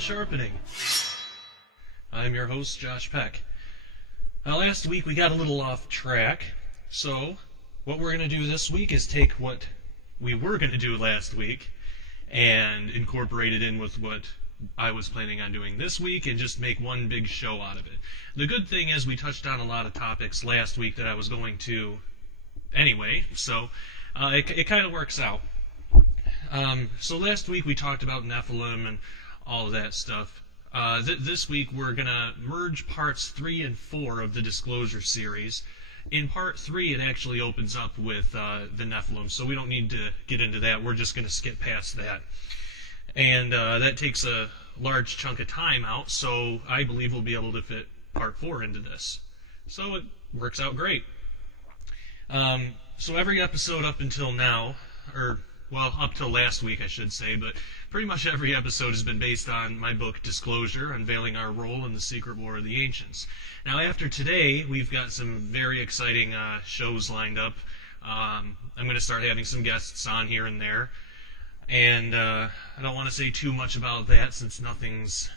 to Sharpening. I'm your host, Josh Peck. Last week we got a little off track, so what we're going to do this week is take what we were going to do last week and incorporate it in with what I was planning on doing this week and just make one big show out of it. The good thing is we touched on a lot of topics last week that I was going to anyway, so it kind of works out. So last week we talked about Nephilim and all of that stuff. This week we're going to merge parts 3 and 4 of the Disclosure series. In part 3 it actually opens up with the Nephilim, so we don't need to get into that. We're just going to skip past that. And that takes a large chunk of time out, so I believe we'll be able to fit part 4 into this. So it works out great. So every episode up until now, up till last week I should say, but pretty much every episode has been based on my book Disclosure, Unveiling Our Role in the Secret War of the Ancients. Now after today, we've got some very exciting shows lined up. I'm going to start having some guests on here and there, and I don't want to say too much about that since nothing's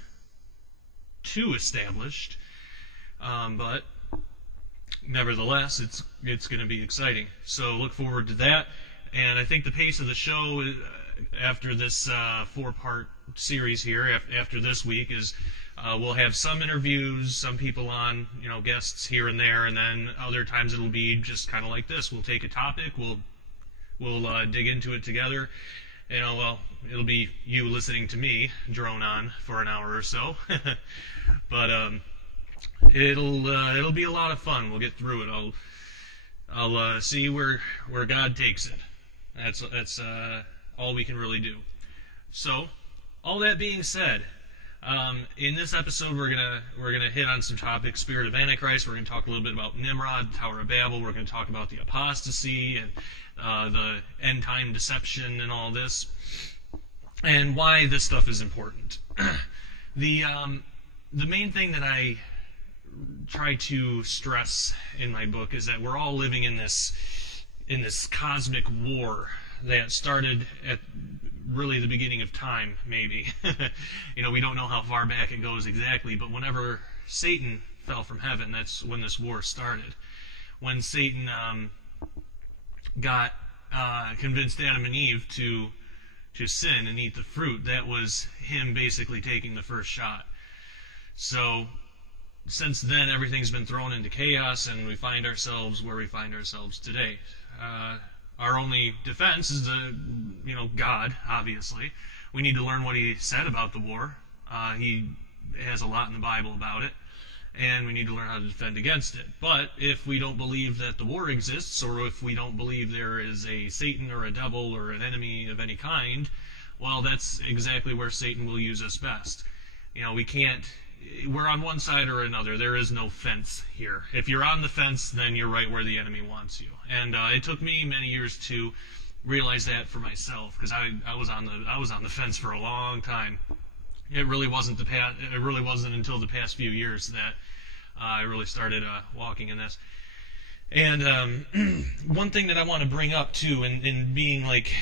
too established, but nevertheless, it's going to be exciting. So look forward to that. And I think the pace of the show after this 4-part series here, after this week, is we'll have some interviews, some people on, guests here and there, and then other times it'll be just kind of like this. We'll take a topic, we'll dig into it together. It'll be you listening to me drone on for an hour or so, but it'll be a lot of fun. We'll get through it. I'll see where God takes it. That's all we can really do. So, all that being said, in this episode we're gonna hit on some topics: Spirit of Antichrist. We're gonna talk a little bit about Nimrod, Tower of Babel. We're gonna talk about the Apostasy and the end time deception and all this, and why this stuff is important. The main thing that I try to stress in my book is that we're all living in this cosmic war that started at really the beginning of time, maybe. We don't know how far back it goes exactly, but whenever Satan fell from heaven, that's when this war started. When Satan got convinced Adam and Eve to sin and eat the fruit, that was him basically taking the first shot. So since then, everything's been thrown into chaos, and we find ourselves where we find ourselves today. Our only defense is God, obviously. We need to learn what he said about the war. He has a lot in the Bible about it, and we need to learn how to defend against it. But if we don't believe that the war exists, or if we don't believe there is a Satan or a devil or an enemy of any kind, well, that's exactly where Satan will use us best. We're on one side or another. There is no fence here. If you're on the fence, then you're right where the enemy wants you. And it took me many years to realize that for myself, because I was on the fence for a long time. It really wasn't until the past few years that I really started walking in this. And one thing that I want to bring up too, in being like,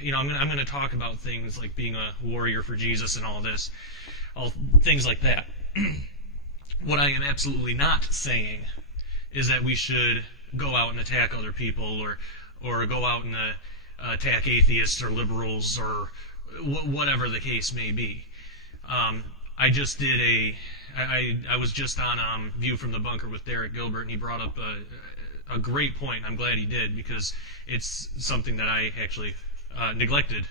I'm going to talk about things like being a warrior for Jesus and all this, things like that. What I am absolutely not saying is that we should go out and attack other people, or go out and attack atheists or liberals or whatever the case may be. I just did I was just on View from the Bunker with Derek Gilbert, and he brought up a great point. I'm glad he did, because it's something that I actually neglected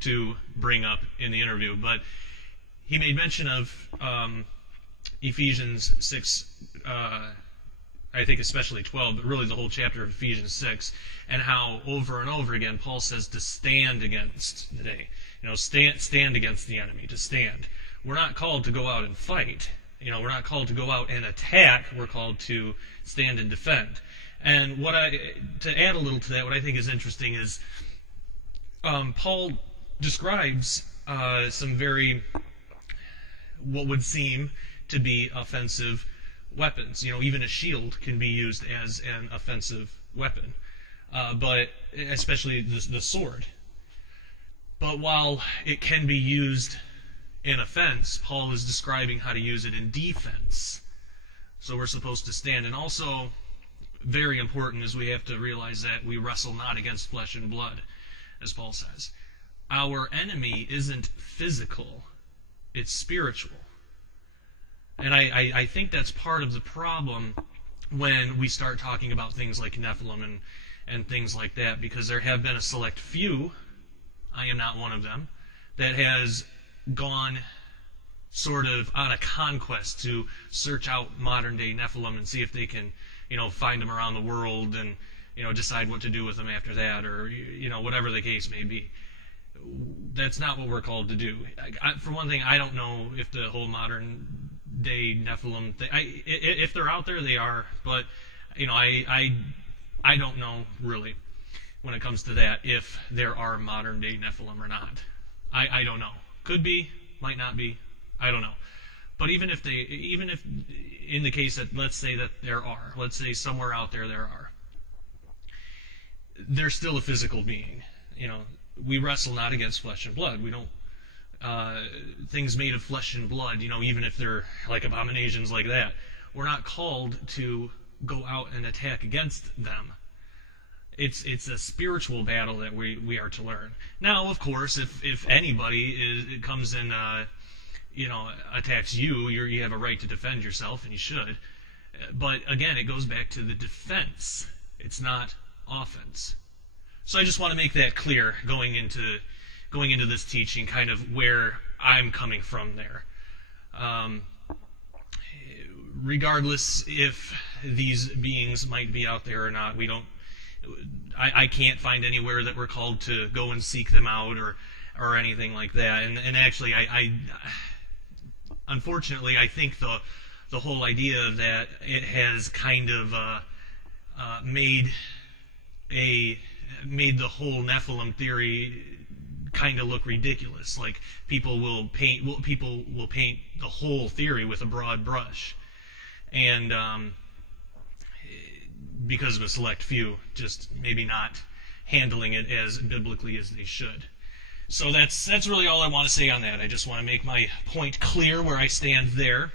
to bring up in the interview. But he made mention of Ephesians 6, I think especially 12, but really the whole chapter of Ephesians 6, and how over and over again Paul says to stand against today. Stand against the enemy, to stand. We're not called to go out and fight. We're not called to go out and attack. We're called to stand and defend. And to add a little to that, what I think is interesting is Paul describes some very, what would seem to be offensive weapons. Even a shield can be used as an offensive weapon, but especially the sword. But while it can be used in offense, Paul is describing how to use it in defense. So we're supposed to stand. And also, very important is we have to realize that we wrestle not against flesh and blood, as Paul says. Our enemy isn't physical, it's spiritual. And I think that's part of the problem when we start talking about things like Nephilim and things like that, because there have been a select few, I am not one of them, that has gone sort of on a conquest to search out modern-day Nephilim and see if they can, find them around the world and, decide what to do with them after that, or, whatever the case may be. That's not what we're called to do. For one thing, I don't know if the whole modern-day Nephilim thing, if they're out there, they are, but, I don't know, really, when it comes to that, if there are modern-day Nephilim or not. I don't know. Could be, might not be, I don't know. But even if in the case that, let's say that there are, let's say somewhere out there are, they're still a physical being. We wrestle not against flesh and blood. We don't, things made of flesh and blood, even if they're like abominations like that, we're not called to go out and attack against them. It's a spiritual battle that we are to learn. Now, of course, if anybody comes and attacks you, you have a right to defend yourself, and you should. But again, it goes back to the defense. It's not offense. So I just want to make that clear going into this teaching, kind of where I'm coming from there. Regardless if these beings might be out there or not, I can't find anywhere that we're called to go and seek them out or anything like that. And actually, unfortunately, I think the whole idea that it has kind of made the whole Nephilim theory kind of look ridiculous. Like people will paint the whole theory with a broad brush, and because of a select few just maybe not handling it as biblically as they should. So that's really all I want to say on that. I just want to make my point clear where I stand there,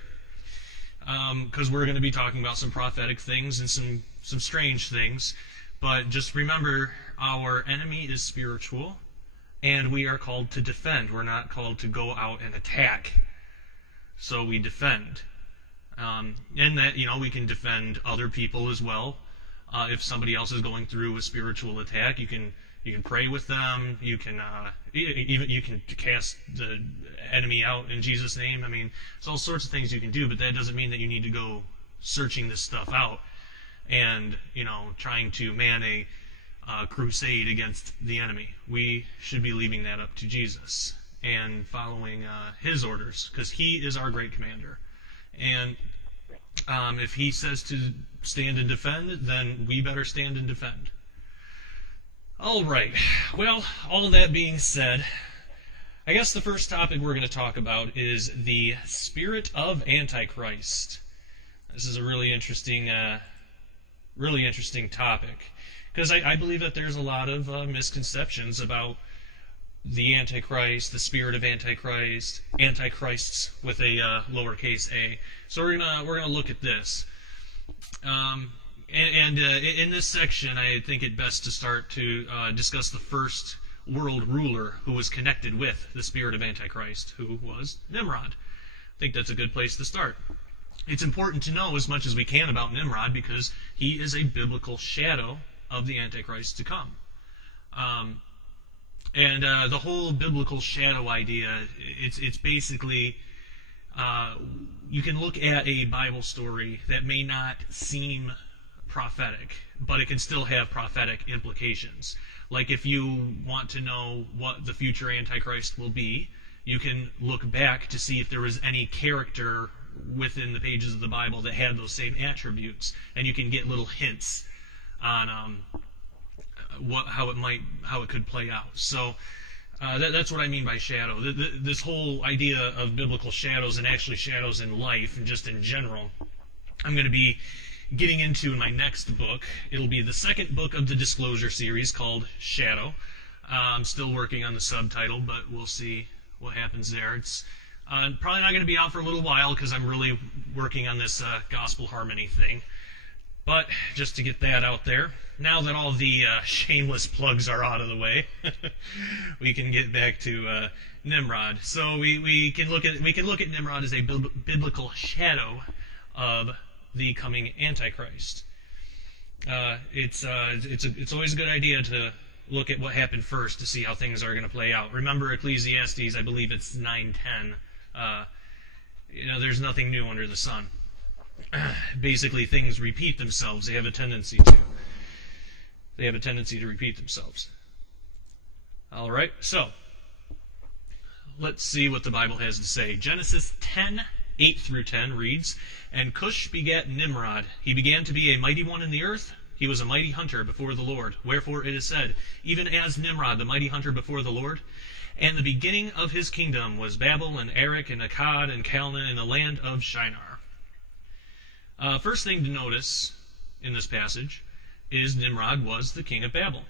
because we're going to be talking about some prophetic things and some strange things. But just remember, our enemy is spiritual, and we are called to defend. We're not called to go out and attack. So we defend. And that, we can defend other people as well. If somebody else is going through a spiritual attack, you can pray with them. You can cast the enemy out in Jesus' name. I mean, it's all sorts of things you can do, but that doesn't mean that you need to go searching this stuff out and trying to man a crusade against the enemy. We should be leaving that up to Jesus and following his orders, because he is our great commander. And if he says to stand and defend, then we better stand and defend. All right. Well, all of that being said, I guess the first topic we're going to talk about is the spirit of Antichrist. This is a really interesting topic, because I believe that there's a lot of misconceptions about the Antichrist, the spirit of Antichrist, Antichrists with a lowercase a. So we're gonna look at this. In this section, I think it best to start to discuss the first world ruler who was connected with the spirit of Antichrist, who was Nimrod. I think that's a good place to start. It's important to know as much as we can about Nimrod, because he is a biblical shadow of the Antichrist to come. And the whole biblical shadow idea, it's basically, you can look at a Bible story that may not seem prophetic, but it can still have prophetic implications. Like if you want to know what the future Antichrist will be, you can look back to see if there was any character within the pages of the Bible that had those same attributes, and you can get little hints on how it could play out. So that's what I mean by shadow. This whole idea of biblical shadows, and actually shadows in life and just in general, I'm going to be getting into in my next book. It'll be the second book of the Disclosure series, called Shadow. I'm still working on the subtitle, but we'll see what happens there. Probably not going to be out for a little while because I'm really working on this gospel harmony thing. But just to get that out there, now that all the shameless plugs are out of the way, we can get back to Nimrod. So we can look at Nimrod as a biblical shadow of the coming Antichrist. It's always a good idea to look at what happened first to see how things are going to play out. Remember Ecclesiastes, I believe it's 9:10. There's nothing new under the sun. Basically, things repeat themselves. They have a tendency to. They have a tendency to repeat themselves. All right, so let's see what the Bible has to say. Genesis 10:8-10 reads, "And Cush begat Nimrod. He began to be a mighty one in the earth. He was a mighty hunter before the Lord. Wherefore it is said, even as Nimrod, the mighty hunter before the Lord. And the beginning of his kingdom was Babel and Erech and Akkad and Calneh in the land of Shinar." First thing to notice in this passage is Nimrod was the king of Babel.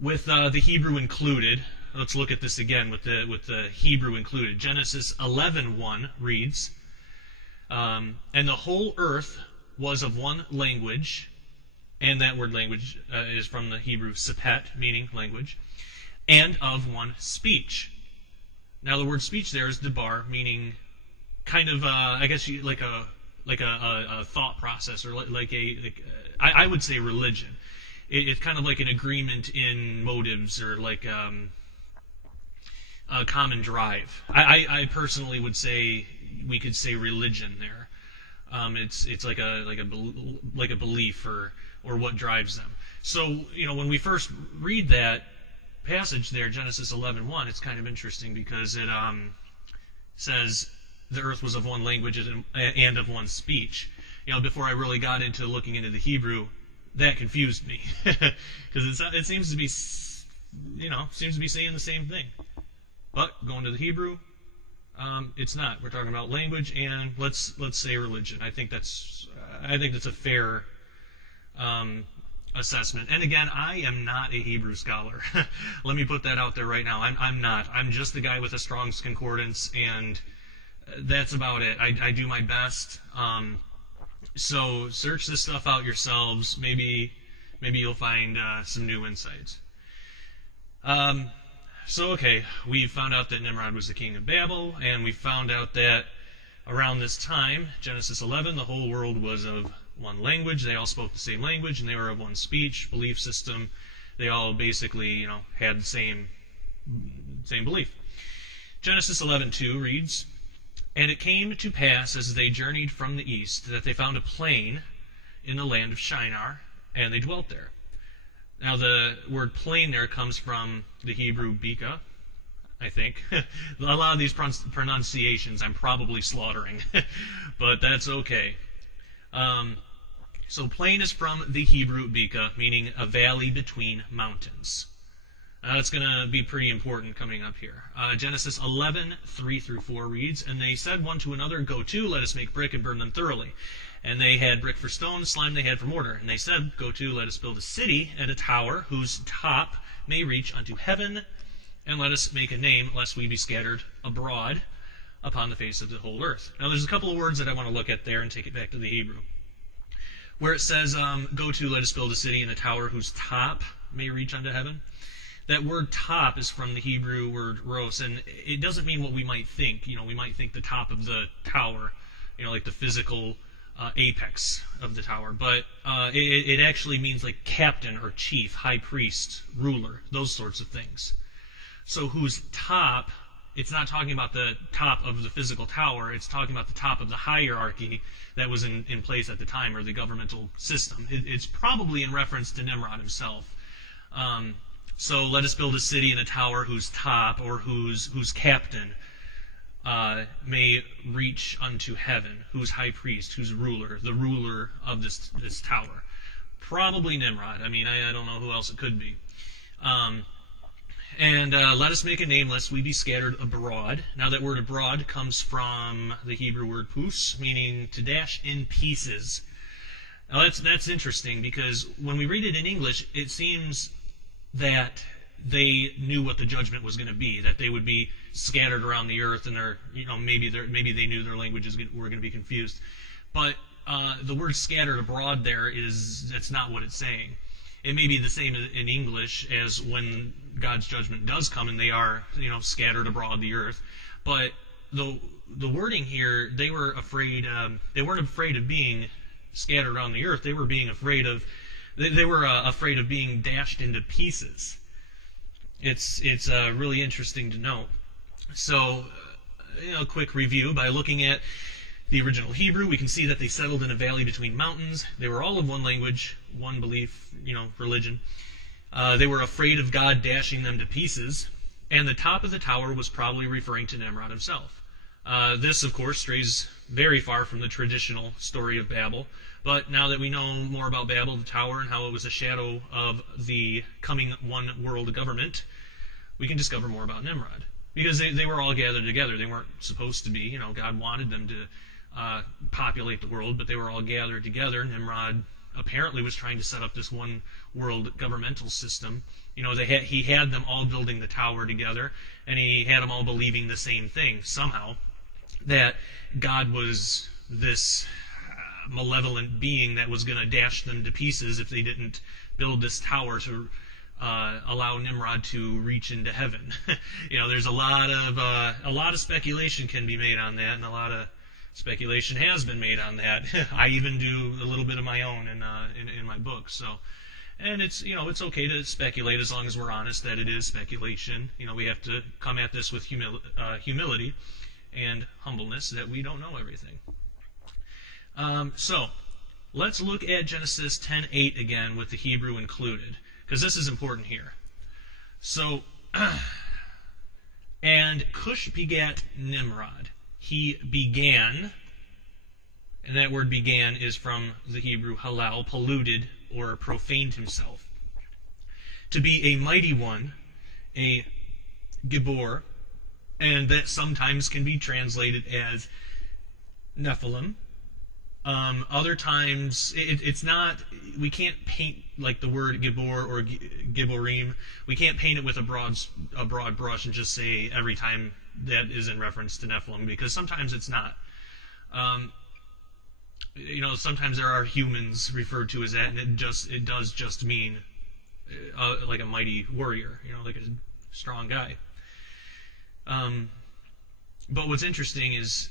With the Hebrew included, let's look at this again with the Hebrew included. Genesis 11:1 reads, "And the whole earth was of one language," and that word language is from the Hebrew sepet, meaning language, "and of one speech." Now the word speech there is debar, meaning kind of, I guess, like a thought process, or I would say religion. It's kind of like an agreement in motives, or like a common drive. I personally would say we could say religion there. It's like a belief or what drives them. So when we first read that passage there, Genesis 11:1, it's kind of interesting because it says the earth was of one language and of one speech. Before I really got into looking into the Hebrew, that confused me because it seems to be saying the same thing. But going to the Hebrew, it's not. We're talking about language and let's say religion. I think that's a fair assessment. And again, I am not a Hebrew scholar. Let me put that out there right now. I'm not. I'm just the guy with a Strong's Concordance, and that's about it. I do my best. So search this stuff out yourselves. Maybe you'll find some new insights. Okay, we found out that Nimrod was the king of Babel, and we found out that around this time, Genesis 11, the whole world was of one language. They all spoke the same language, and they were of one speech, belief system. They all basically, had the same belief. Genesis 11:2 reads, "And it came to pass as they journeyed from the east that they found a plain in the land of Shinar, and they dwelt there." Now the word plain there comes from the Hebrew bika, I think. A lot of these pronunciations I'm probably slaughtering, but that's okay. So plain is from the Hebrew bika, meaning a valley between mountains. That's going to be pretty important coming up here. Genesis 11:3-4 reads, "And they said one to another, Go to, let us make brick and burn them thoroughly. And they had brick for stone, slime they had for mortar. And they said, Go to, let us build a city and a tower, whose top may reach unto heaven, and let us make a name, lest we be scattered abroad upon the face of the whole earth." Now there's a couple of words that I want to look at there and take it back to the Hebrew. Where it says, "Go to, let us build a city and a tower, whose top may reach unto heaven." That word top is from the Hebrew word ros, and it doesn't mean what we might think. We might think the top of the tower, like the physical apex of the tower. But it actually means like captain or chief, high priest, ruler, those sorts of things. So whose top, it's not talking about the top of the physical tower, it's talking about the top of the hierarchy that was in place at the time, or the governmental system. It's probably in reference to Nimrod himself. So let us build a city and a tower whose top, or whose captain, may reach unto heaven, whose high priest, whose ruler, the ruler of this tower. Probably Nimrod. I mean, I don't know who else it could be. And let us make a name, lest we be scattered abroad. Now that word abroad comes from the Hebrew word pus, meaning to dash in pieces. Now that's interesting, because when we read it in English, it seems that they knew what the judgment was going to be, that they would be scattered around the earth, and maybe they knew their languages were going to be confused. But the word scattered abroad that's not what it's saying. It may be the same in English as when God's judgment does come and they are, scattered abroad the earth. But the wording here, they weren't afraid of being scattered around the earth. They were afraid of being dashed into pieces. It's really interesting to note. So, a quick review. By looking at the original Hebrew, we can see that they settled in a valley between mountains. They were all of one language, one belief, religion. They were afraid of God dashing them to pieces. And the top of the tower was probably referring to Nimrod himself. This, of course, strays very far from the traditional story of Babel. But now that we know more about Babel, the tower, and how it was a shadow of the coming one world government, we can discover more about Nimrod. Because they were all gathered together. They weren't supposed to be. God wanted them to populate the world, but they were all gathered together. Nimrod apparently was trying to set up this one world governmental system. He had them all building the tower together, and he had them all believing the same thing somehow, that God was this malevolent being that was going to dash them to pieces if they didn't build this tower to allow Nimrod to reach into heaven. There's a lot of speculation can be made on that, and a lot of speculation has been made on that. I even do a little bit of my own in my book. So, and it's okay to speculate as long as we're honest that it is speculation. We have to come at this with humility and humbleness, that we don't know everything. So let's look at Genesis 10:8 again with the Hebrew included, because this is important here. So, and Cush begat Nimrod. He began, and that word began is from the Hebrew halal, polluted or profaned himself, to be a mighty one, a Gibor, and that sometimes can be translated as Nephilim. Other times, it's not, we can't paint like the word Gibor or Giborim, we can't paint it with a broad brush and just say every time that is in reference to Nephilim, because sometimes it's not. Sometimes there are humans referred to as that, and it does just mean like a mighty warrior, like a strong guy. But what's interesting is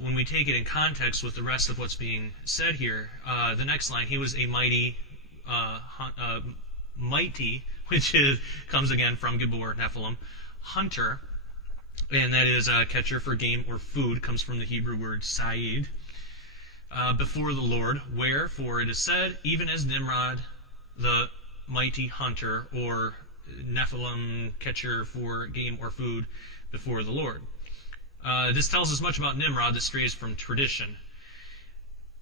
when we take it in context with the rest of what's being said here, the next line, he was a mighty, which comes again from Gibor, Nephilim, hunter, and that is a catcher for game or food, comes from the Hebrew word sa'id, before the Lord, wherefore it is said, even as Nimrod, the mighty hunter, or Nephilim, catcher for game or food, before the Lord. This tells us much about Nimrod that strays from tradition.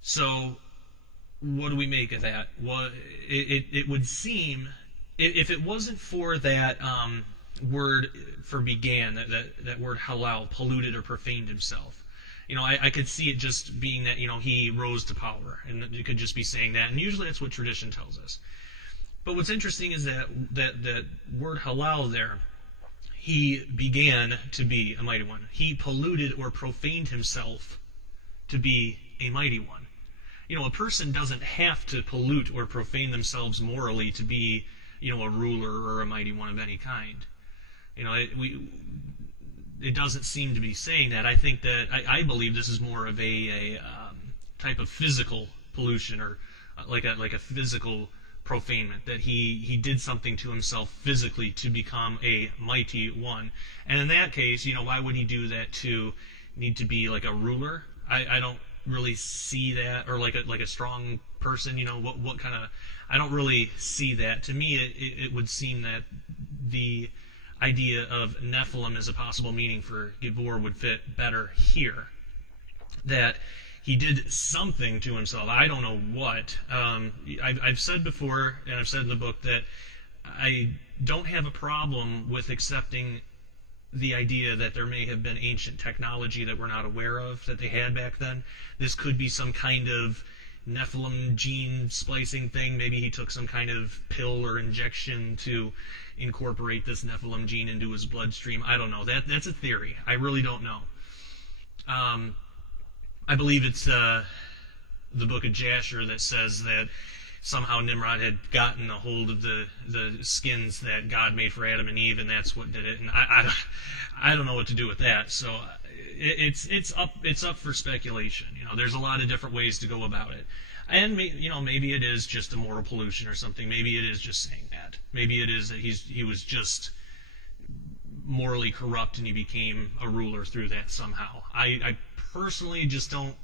So, what do we make of that? Well, it would seem, if it wasn't for that word for began, that word halal, polluted or profaned himself, I could see it just being that, he rose to power, and you could just be saying that, and usually that's what tradition tells us. But what's interesting is that word halal there, he began to be a mighty one. He polluted or profaned himself to be a mighty one. A person doesn't have to pollute or profane themselves morally to be, a ruler or a mighty one of any kind. It doesn't seem to be saying that. I think that, I believe this is more of a type of physical pollution, or like a physical profanement, that he did something to himself physically to become a mighty one. And in that case, why would he do that to need to be like a ruler? I don't really see that, or like a strong person, what kind of, I don't really see that. To me, it would seem that the idea of Nephilim as a possible meaning for Gibor would fit better here. That he did something to himself. I don't know what. I've said before, and I've said in the book, that I don't have a problem with accepting the idea that there may have been ancient technology that we're not aware of that they had back then. This could be some kind of Nephilim gene splicing thing. Maybe he took some kind of pill or injection to incorporate this Nephilim gene into his bloodstream. I don't know. That's a theory. I really don't know. I believe it's the book of Jasher that says that somehow Nimrod had gotten a hold of the skins that God made for Adam and Eve, and that's what did it. And I don't know what to do with that. So it's up for speculation. There's a lot of different ways to go about it. And maybe it is just a moral pollution or something. Maybe it is just saying that. Maybe it is that he was just morally corrupt and he became a ruler through that somehow. I personally just don't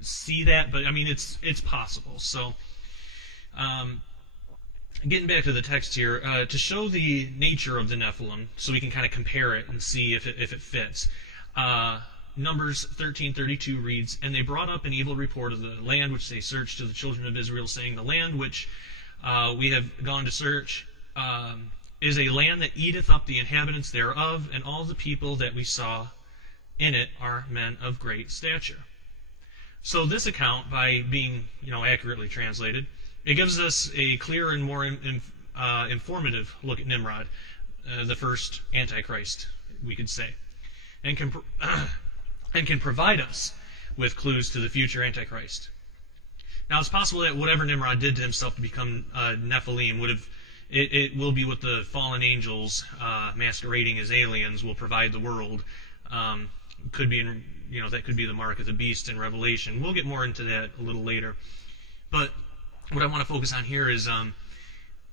see that, but I mean it's possible. So getting back to the text here, to show the nature of the Nephilim, so we can kind of compare it and see if it fits. Numbers 13:32 reads, "And they brought up an evil report of the land which they searched to the children of Israel, saying, The land which we have gone to search is a land that eateth up the inhabitants thereof, and all the people that we saw in it are men of great stature." So this account, by being accurately translated, it gives us a clearer and more informative look at Nimrod, the first Antichrist, we could say, and can provide us with clues to the future Antichrist. Now, it's possible that whatever Nimrod did to himself to become Nephilim it will be what the fallen angels masquerading as aliens will provide the world. Could be that could be the mark of the beast in Revelation. We'll get more into that a little later. But what I want to focus on here is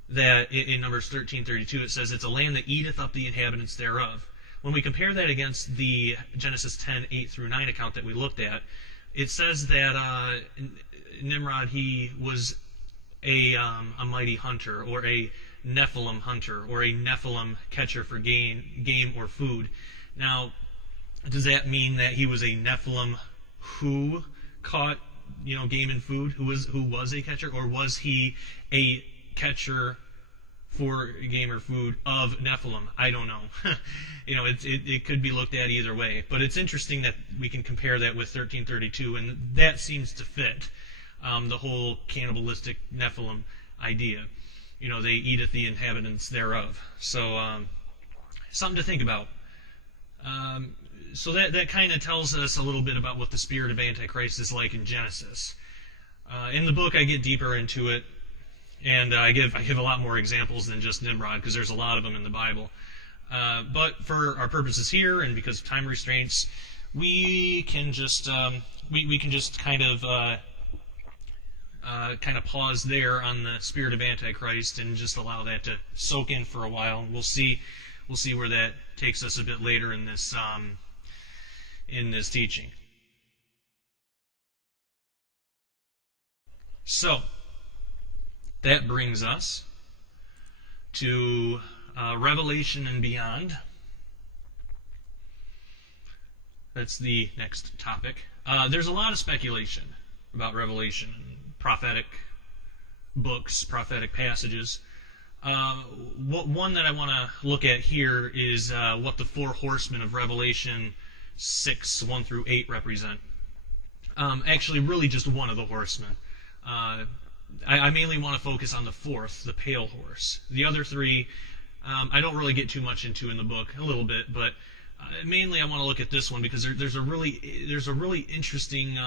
that in Numbers 13:32 it says, "It's a land that eateth up the inhabitants thereof." When we compare that against the Genesis 10:8-9 account that we looked at, it says that Nimrod, he was a mighty hunter, or a Nephilim hunter, or a Nephilim catcher for game or food. Now, does that mean that he was a Nephilim who caught game and food, who was a catcher, or was he a catcher for game or food of Nephilim? I don't know. It could be looked at either way. But it's interesting that we can compare that with 13:32, and that seems to fit the whole cannibalistic Nephilim idea. They eateth the inhabitants thereof. So something to think about. So that kind of tells us a little bit about what the spirit of Antichrist is like in Genesis. In the book, I get deeper into it, and I give a lot more examples than just Nimrod, because there's a lot of them in the Bible. But for our purposes here, and because of time restraints, we can just we can just kind of pause there on the spirit of Antichrist and just allow that to soak in for a while. We'll see where that takes us a bit later in this teaching. So that brings us to Revelation and beyond. That's the next topic. There's a lot of speculation about Revelation and prophetic books, prophetic passages. One that I want to look at here is what the four horsemen of Revelation 6:1-8 represent. Actually, really just one of the horsemen. I mainly want to focus on the fourth, the pale horse. The other three, I don't really get too much into in the book, a little bit, but mainly I want to look at this one because there's a really interesting,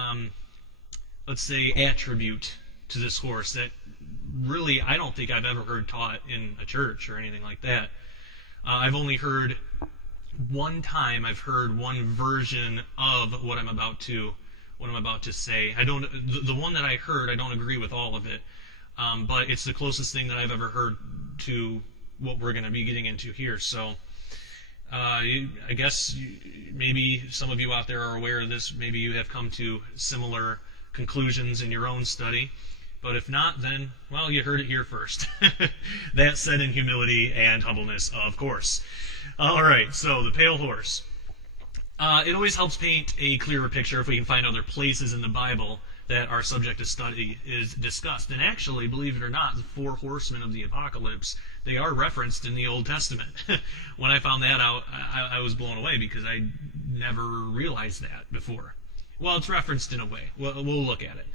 let's say, attribute to this horse that really I don't think I've ever heard taught in a church or anything like that. I've only heard one time. I've heard one version of what I'm about to say. The one that I heard, I don't agree with all of it, but it's the closest thing that I've ever heard to what we're going to be getting into here. So I guess maybe some of you out there are aware of this. Maybe you have come to similar conclusions in your own study. But if not, then, well, you heard it here first. That said in humility and humbleness, of course. All right, so the pale horse. It always helps paint a clearer picture if we can find other places in the Bible that our subject of study is discussed. And actually, believe it or not, the four horsemen of the apocalypse, they are referenced in the Old Testament. When I found that out, I was blown away because I never realized that before. Well, it's referenced in a way. We'll look at it.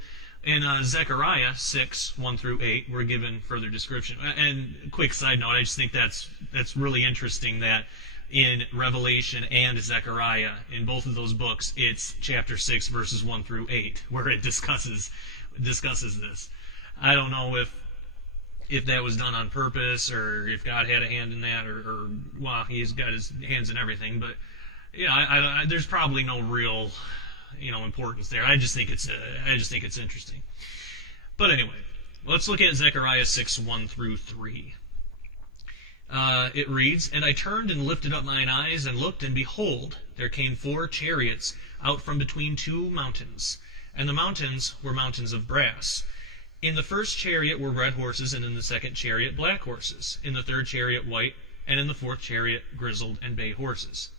In Zechariah 6, 1 through 8, we're given further description. And quick side note, I just think that's really interesting that in Revelation and Zechariah, in both of those books, it's chapter 6, verses 1 through 8, where it discusses this. I don't know if that was done on purpose, or if God had a hand in that, or well, he's got his hands in everything, but yeah, there's probably no real importance there. I just think it's interesting. But anyway, let's look at Zechariah 6, 1 through 3. It reads, "And I turned and lifted up mine eyes, and looked, and behold, there came 4 chariots out from between 2 mountains, and the mountains were mountains of brass. In the first chariot were red horses, and in the second chariot black horses, in the third chariot white, and in the fourth chariot grizzled and bay horses."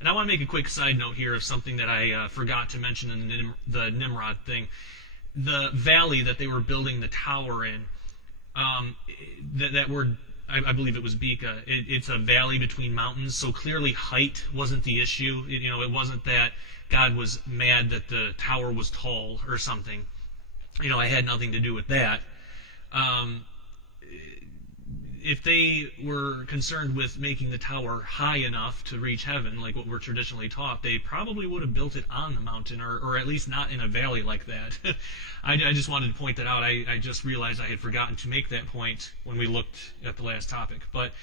And I want to make a quick side note here of something that I forgot to mention in the Nimrod thing. The valley that they were building the tower in, that word, I believe it was Bika, it's a valley between mountains, so clearly height wasn't the issue. It wasn't that God was mad that the tower was tall or something. It had nothing to do with that. If they were concerned with making the tower high enough to reach heaven, like what we're traditionally taught, they probably would have built it on the mountain, or at least not in a valley like that. I just wanted to point that out. I just realized I had forgotten to make that point when we looked at the last topic. But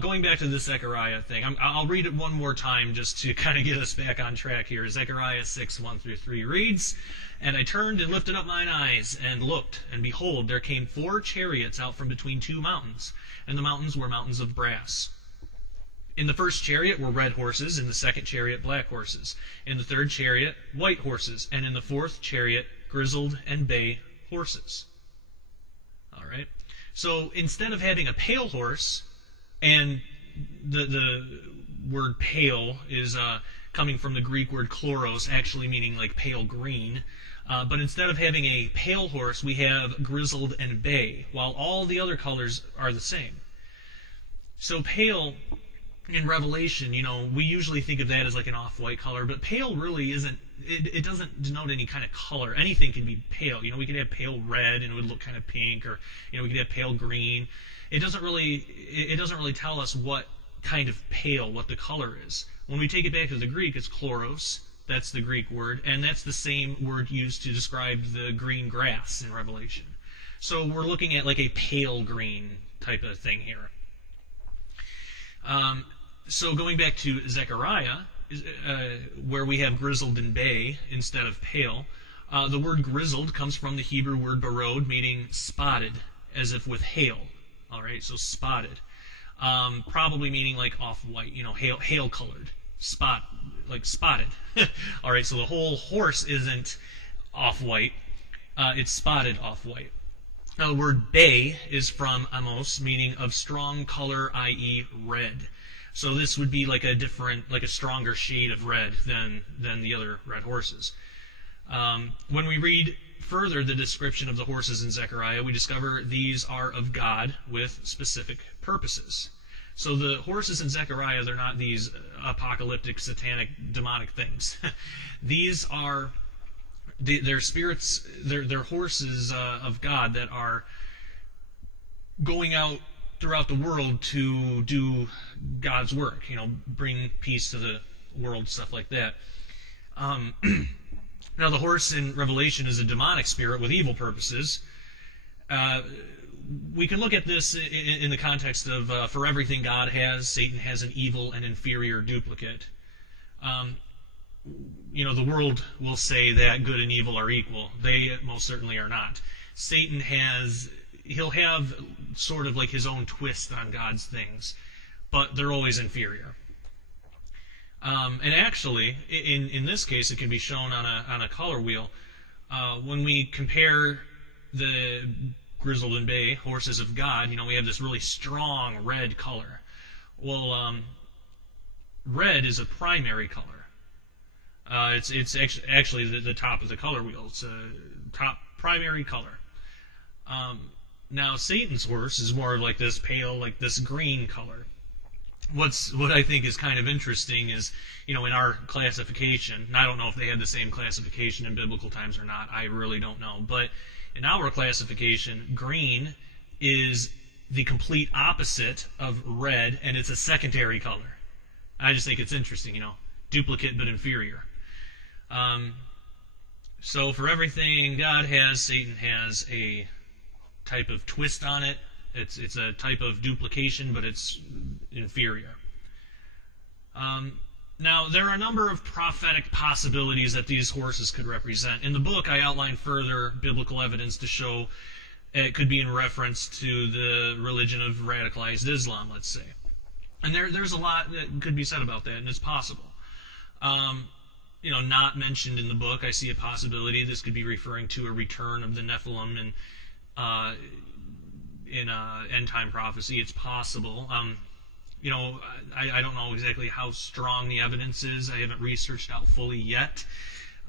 going back to the Zechariah thing, I'll read it one more time just to kind of get us back on track here. Zechariah 6, 1 through 3 reads, "And I turned and lifted up mine eyes, and looked, and behold, there came 4 chariots out from between 2 mountains, and the mountains were mountains of brass. In the first chariot were red horses, in the second chariot black horses, in the third chariot white horses, and in the fourth chariot grizzled and bay horses." All right. So instead of having a pale horse, and the word pale is coming from the Greek word chloros, actually meaning like pale green. But instead of having a pale horse, we have grizzled and bay, while all the other colors are the same. So pale, in Revelation, we usually think of that as like an off-white color, but pale really isn't, it doesn't denote any kind of color. Anything can be pale. We could have pale red and it would look kind of pink, or we could have pale green. It doesn't really tell us what kind of pale, what the color is. When we take it back to the Greek, it's chloros. That's the Greek word, and that's the same word used to describe the green grass in Revelation. So we're looking at like a pale green type of thing here. So going back to Zechariah, where we have grizzled and bay instead of pale, the word grizzled comes from the Hebrew word barod, meaning spotted, as if with hail. All right, so spotted. Probably meaning like off-white, hail-colored. Spotted. All right, so the whole horse isn't off-white. It's spotted off-white. Now, the word bay is from amos, meaning of strong color, i.e. red. So this would be like a stronger shade of red than the other red horses. When we read further the description of the horses in Zechariah, we discover these are of God with specific purposes. So the horses in Zechariah, they're not these apocalyptic, satanic, demonic things. These are they're spirits, they're horses of God that are going out throughout the world to do God's work, bring peace to the world, stuff like that. Now, the horse in Revelation is a demonic spirit with evil purposes. We can look at this in the context of for everything God has, Satan has an evil and inferior duplicate. The world will say that good and evil are equal. They most certainly are not. Satan he'll have sort of like his own twist on God's things, but they're always inferior. And actually, in this case, it can be shown on a color wheel. When we compare the grizzled and bay horses of God, we have this really strong red color. Well, red is a primary color. It's actually the top of the color wheel. It's a top primary color. Now, Satan's horse is more of like this pale, like this green color. what I think is kind of interesting is, in our classification, and I don't know if they had the same classification in biblical times or not, I really don't know, but in our classification, green is the complete opposite of red, and it's a secondary color. I just think it's interesting, duplicate but inferior. So for everything God has, Satan has a type of twist on it. It's a type of duplication, but it's inferior. Now, there are a number of prophetic possibilities that these horses could represent. In the book, I outline further biblical evidence to show it could be in reference to the religion of radicalized Islam, let's say. And there's a lot that could be said about that, and it's possible. Not mentioned in the book, I see a possibility this could be referring to a return of the Nephilim in end-time prophecy. It's possible. I don't know exactly how strong the evidence is. I haven't researched out fully yet.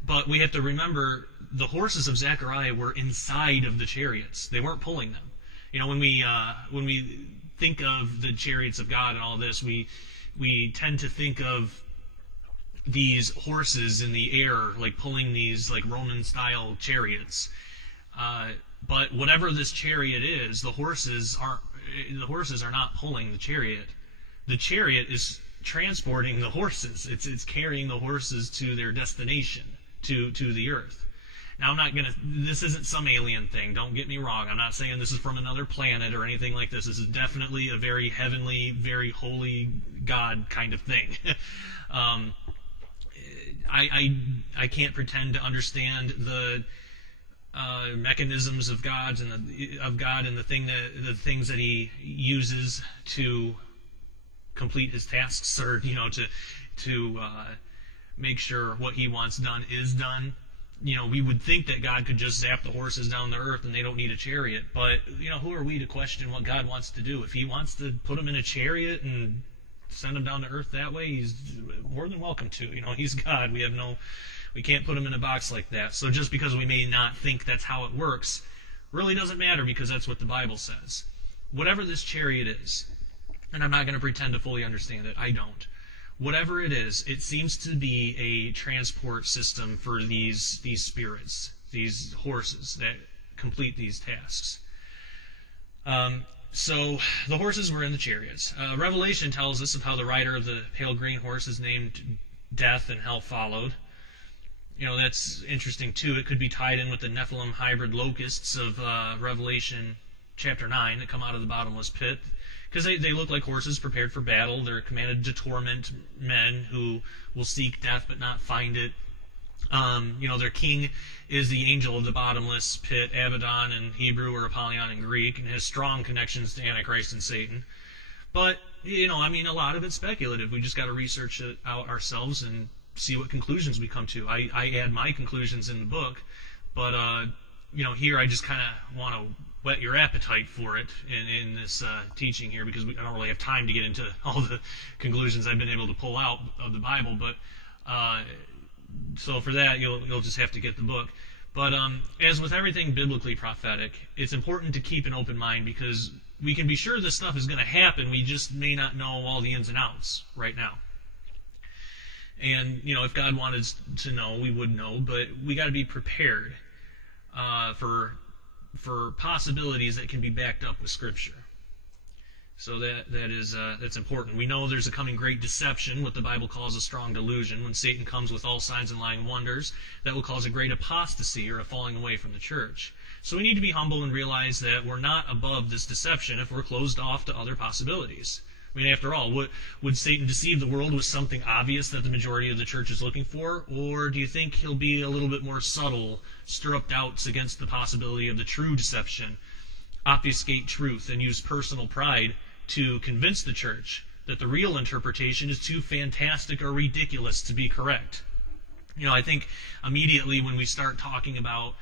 But we have to remember the horses of Zechariah were inside of the chariots. They weren't pulling them. When we think of the chariots of God and all this, we tend to think of these horses in the air, like pulling these like Roman-style chariots. But whatever this chariot is, the horses are not pulling the chariot. The chariot is transporting the horses. It's carrying the horses to their destination, to the earth. Now, this isn't some alien thing, don't get me wrong. I'm not saying this is from another planet or anything like this. This is definitely a very heavenly, very holy God kind of thing. I can't pretend to understand the mechanisms of God and the things that He uses to complete His tasks, or to make sure what He wants done is done. We would think that God could just zap the horses down the earth and they don't need a chariot. But who are we to question what God wants to do? If He wants to put them in a chariot and send them down to earth that way, He's more than welcome to. He's God. We can't put Him in a box like that. So just because we may not think that's how it works, really doesn't matter, because that's what the Bible says. Whatever this chariot is, and I'm not going to pretend to fully understand it, I don't. Whatever it is, it seems to be a transport system for these spirits, these horses that complete these tasks. So the horses were in the chariots. Revelation tells us of how the rider of the pale green horse is named Death, and hell followed. That's interesting too. It could be tied in with the Nephilim hybrid locusts of Revelation chapter 9 that come out of the bottomless pit. Because they look like horses prepared for battle. They're commanded to torment men who will seek death but not find it. Their king is the angel of the bottomless pit, Abaddon in Hebrew or Apollyon in Greek, and has strong connections to Antichrist and Satan. But, a lot of it's speculative. We just got to research it out ourselves and see what conclusions we come to. I add my conclusions in the book, but, here I just kind of want to whet your appetite for it in this teaching here, because I don't really have time to get into all the conclusions I've been able to pull out of the Bible. But so for that, you'll just have to get the book. But as with everything biblically prophetic, it's important to keep an open mind, because we can be sure this stuff is going to happen. We just may not know all the ins and outs right now. And if God wanted to know, we would know. But we got to be prepared for possibilities that can be backed up with Scripture. So that's important. We know there's a coming great deception, what the Bible calls a strong delusion, when Satan comes with all signs and lying wonders that will cause a great apostasy, or a falling away from the church. So we need to be humble and realize that we're not above this deception if we're closed off to other possibilities. After all, would Satan deceive the world with something obvious that the majority of the church is looking for? Or do you think he'll be a little bit more subtle, stir up doubts against the possibility of the true deception, obfuscate truth, and use personal pride to convince the church that the real interpretation is too fantastic or ridiculous to be correct? I think immediately when we start talking about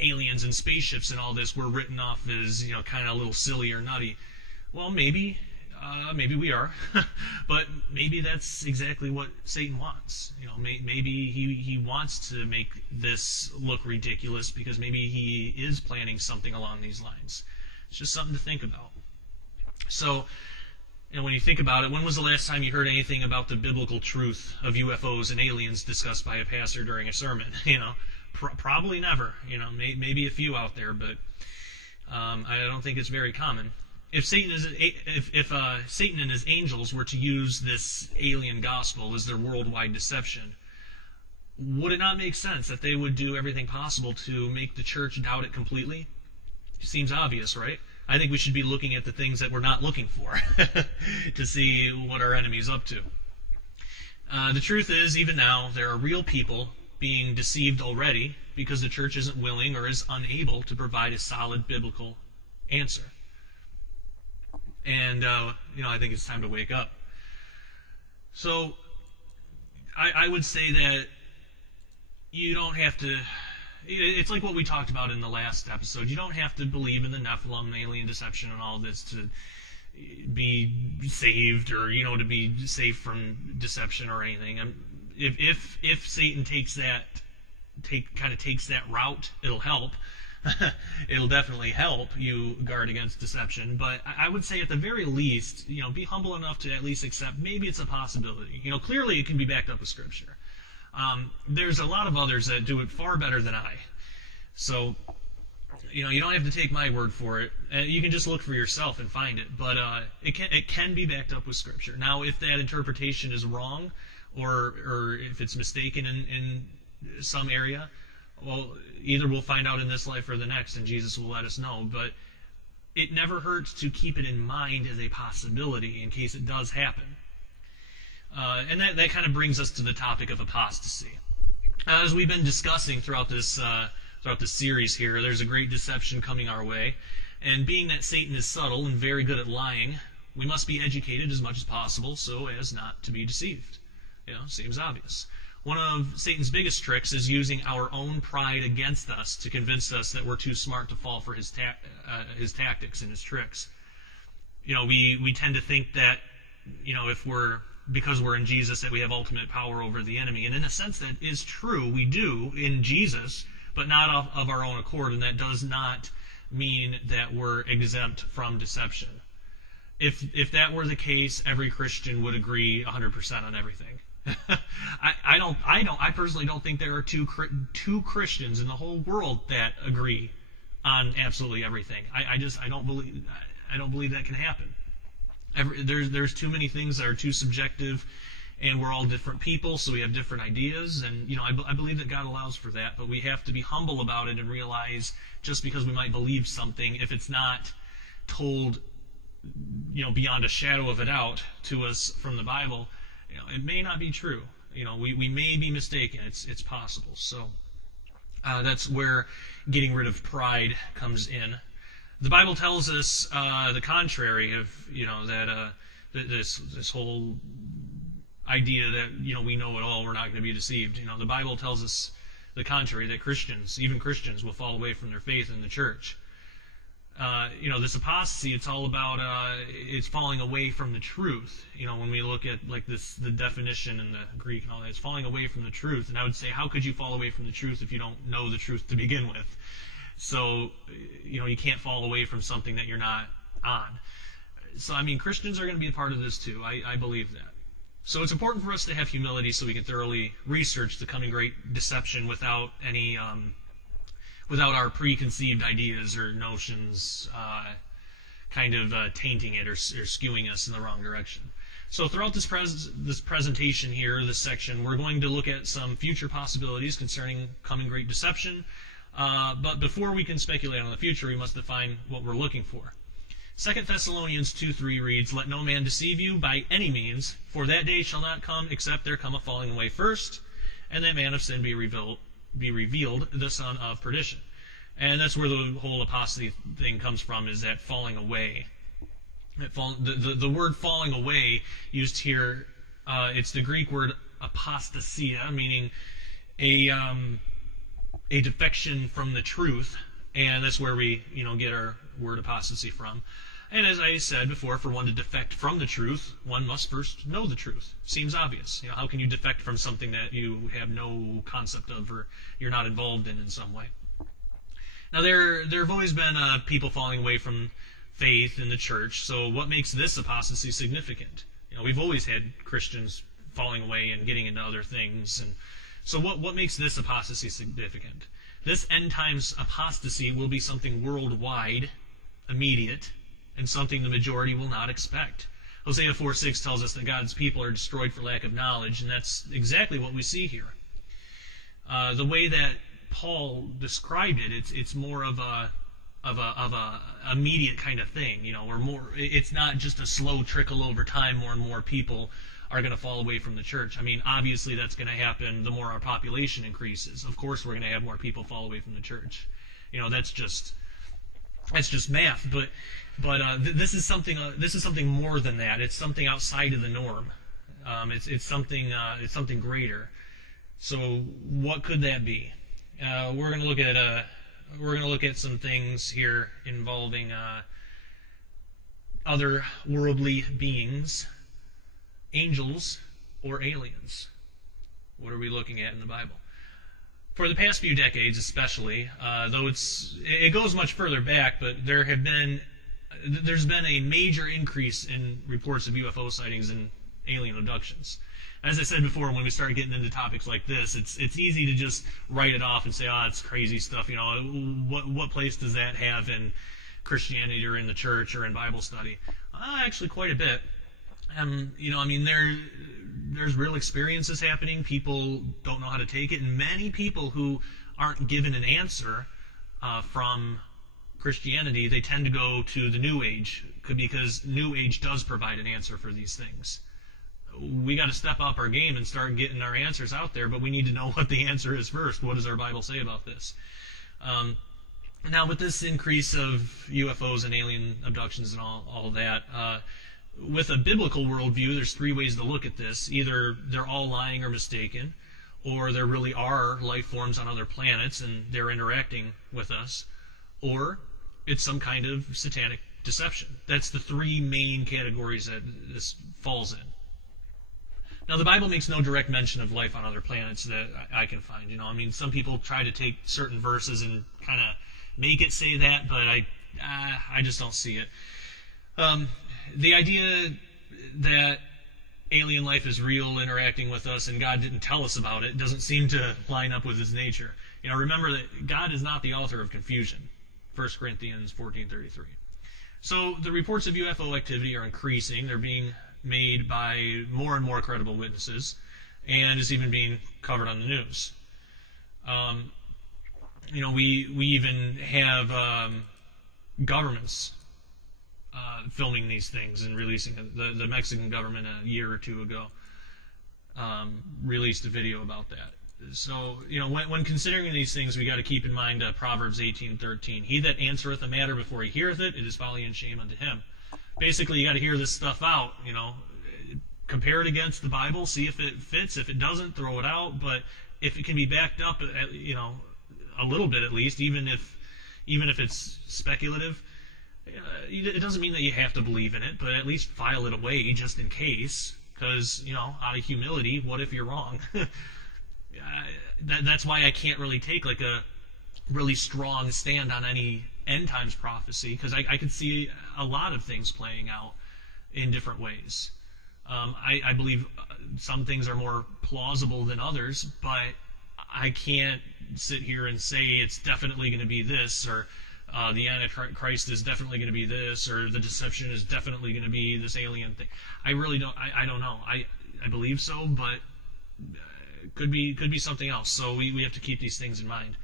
aliens and spaceships and all this, we're written off as, kind of a little silly or nutty. Well, maybe we are, but maybe that's exactly what Satan wants. Maybe he wants to make this look ridiculous, because maybe he is planning something along these lines. It's just something to think about. So, And when you think about it, when was the last time you heard anything about the biblical truth of UFOs and aliens discussed by a pastor during a sermon? Probably never. Maybe a few out there, but I don't think it's very common. If Satan and his angels were to use this alien gospel as their worldwide deception, would it not make sense that they would do everything possible to make the church doubt it completely? It seems obvious, right? I think we should be looking at the things that we're not looking for to see what our enemy's up to. The truth is, even now, there are real people being deceived already because the church isn't willing or is unable to provide a solid biblical answer. And, I think it's time to wake up. So, I would say that you don't have to... It's like what we talked about in the last episode. You don't have to believe in the Nephilim, alien deception, and all this to be saved or, to be safe from deception or anything. If Satan takes that route, it'll help. It'll definitely help you guard against deception. But I would say at the very least, be humble enough to at least accept maybe it's a possibility. Clearly it can be backed up with Scripture. There's a lot of others that do it far better than I. So, you don't have to take my word for it. You can just look for yourself and find it. But it can be backed up with Scripture. Now, if that interpretation is wrong, or if it's mistaken in some area, well, either we'll find out in this life or the next, and Jesus will let us know. But it never hurts to keep it in mind as a possibility in case it does happen. And that kind of brings us to the topic of apostasy. As we've been discussing throughout this series here, there's a great deception coming our way. And being that Satan is subtle and very good at lying, we must be educated as much as possible so as not to be deceived. Seems obvious. One of Satan's biggest tricks is using our own pride against us to convince us that we're too smart to fall for his tactics and his tricks. We tend to think that, because we're in Jesus, that we have ultimate power over the enemy. And in a sense, that is true. We do in Jesus, but not of our own accord. And that does not mean that we're exempt from deception. If that were the case, every Christian would agree 100% on everything. I personally don't think there are two Christians in the whole world that agree on absolutely everything. I don't believe that can happen. There's too many things that are too subjective, and we're all different people, so we have different ideas, and I believe that God allows for that, but we have to be humble about it and realize just because we might believe something, if it's not told beyond a shadow of a doubt to us from the Bible, it may not be true. We may be mistaken. It's possible. So that's where getting rid of pride comes in. The Bible tells us the contrary of that this whole idea that we know it all, we're not going to be deceived. The Bible tells us the contrary, that even Christians, will fall away from their faith in the church. This apostasy, it's all about it's falling away from the truth. When we look at the definition in the Greek and all that, it's falling away from the truth. And I would say, how could you fall away from the truth if you don't know the truth to begin with? So, you can't fall away from something that you're not on. So, Christians are going to be a part of this too. I believe that. So it's important for us to have humility so we can thoroughly research the coming great deception without any without our preconceived ideas or notions tainting it or skewing us in the wrong direction. So throughout this presentation here, this section, we're going to look at some future possibilities concerning coming great deception. But before we can speculate on the future, we must define what we're looking for. 2 Thessalonians 2:3 reads, "Let no man deceive you by any means, for that day shall not come except there come a falling away first, and that man of sin be revealed, the son of perdition." And that's where the whole apostasy thing comes from, is that falling away. The word falling away used here, it's the Greek word apostasia, meaning a defection from the truth, and that's where we get our word apostasy from. And as I said before, for one to defect from the truth, one must first know the truth. Seems obvious. How can you defect from something that you have no concept of or you're not involved in some way? Now there have always been people falling away from faith in the church. So what makes this apostasy significant? We've always had Christians falling away and getting into other things. And so what makes this apostasy significant? This end times apostasy will be something worldwide, immediate, and something the majority will not expect. Hosea 4:6 tells us that God's people are destroyed for lack of knowledge, and that's exactly what we see here. The way that Paul described it, it's more of a immediate kind of thing. It's not just a slow trickle over time. More and more people are going to fall away from the church. I mean, obviously that's going to happen the more our population increases. Of course, we're going to have more people fall away from the church. That's just math. But this is something more than that. It's something outside of the norm. It's something greater. So what could that be? We're going to look at some things here involving other worldly beings, angels, or aliens. What are we looking at in the Bible? For the past few decades, especially, though it goes much further back, but there's been a major increase in reports of UFO sightings and alien abductions. As I said before, when we start getting into topics like this, it's easy to just write it off and say, it's crazy stuff. What place does that have in Christianity or in the church or in Bible study? Actually, quite a bit. There's real experiences happening. People don't know how to take it, and many people who aren't given an answer from Christianity, they tend to go to the New Age, because New Age does provide an answer for these things. We got to step up our game and start getting our answers out there, but we need to know what the answer is first. What does our Bible say about this? Now, with this increase of UFOs and alien abductions and all that, with a biblical worldview, there's three ways to look at this. Either they're all lying or mistaken, or there really are life forms on other planets and they're interacting with us, or it's some kind of satanic deception. That's the three main categories that this falls in. Now, the Bible makes no direct mention of life on other planets that I can find. Some people try to take certain verses and kind of make it say that, but I just don't see it. The idea that alien life is real, interacting with us, and God didn't tell us about it doesn't seem to line up with His nature. Remember that God is not the author of confusion. 1 Corinthians 14:33. So the reports of UFO activity are increasing. They're being made by more and more credible witnesses, and is even being covered on the news. We even have governments filming these things and releasing them. The Mexican government a year or two ago released a video about that. So, when considering these things, we got to keep in mind Proverbs 18:13. He that answereth a matter before he heareth it, it is folly and shame unto him. Basically, you got to hear this stuff out. Compare it against the Bible, see if it fits. If it doesn't, throw it out. But if it can be backed up, a little bit at least, even if it's speculative, it doesn't mean that you have to believe in it. But at least file it away just in case, because out of humility, what if you're wrong? That's why I can't really take like a really strong stand on any end times prophecy, because I could see a lot of things playing out in different ways. I believe some things are more plausible than others, but I can't sit here and say it's definitely going to be this, or the Antichrist is definitely going to be this, or the deception is definitely going to be this alien thing. I really don't. I don't know. I believe so, but could be something else. So we have to keep these things in mind.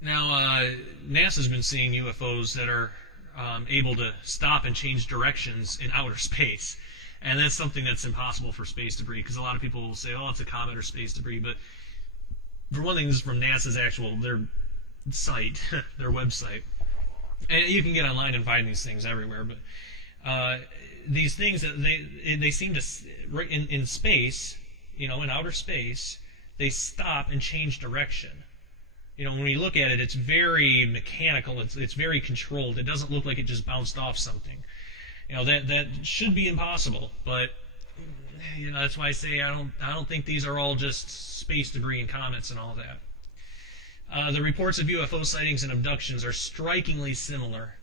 Now, NASA's been seeing UFOs that are able to stop and change directions in outer space. And that's something that's impossible for space debris, because a lot of people will say, it's a comet or space debris. But for one thing, this is from NASA's their site, their website. And you can get online and find these things everywhere. But these things, they seem to, right in space, in outer space, they stop and change direction. When you look at it, it's very mechanical. It's very controlled. It doesn't look like it just bounced off something. That should be impossible. But that's why I say I don't think these are all just space debris and comets and all that. The reports of UFO sightings and abductions are strikingly similar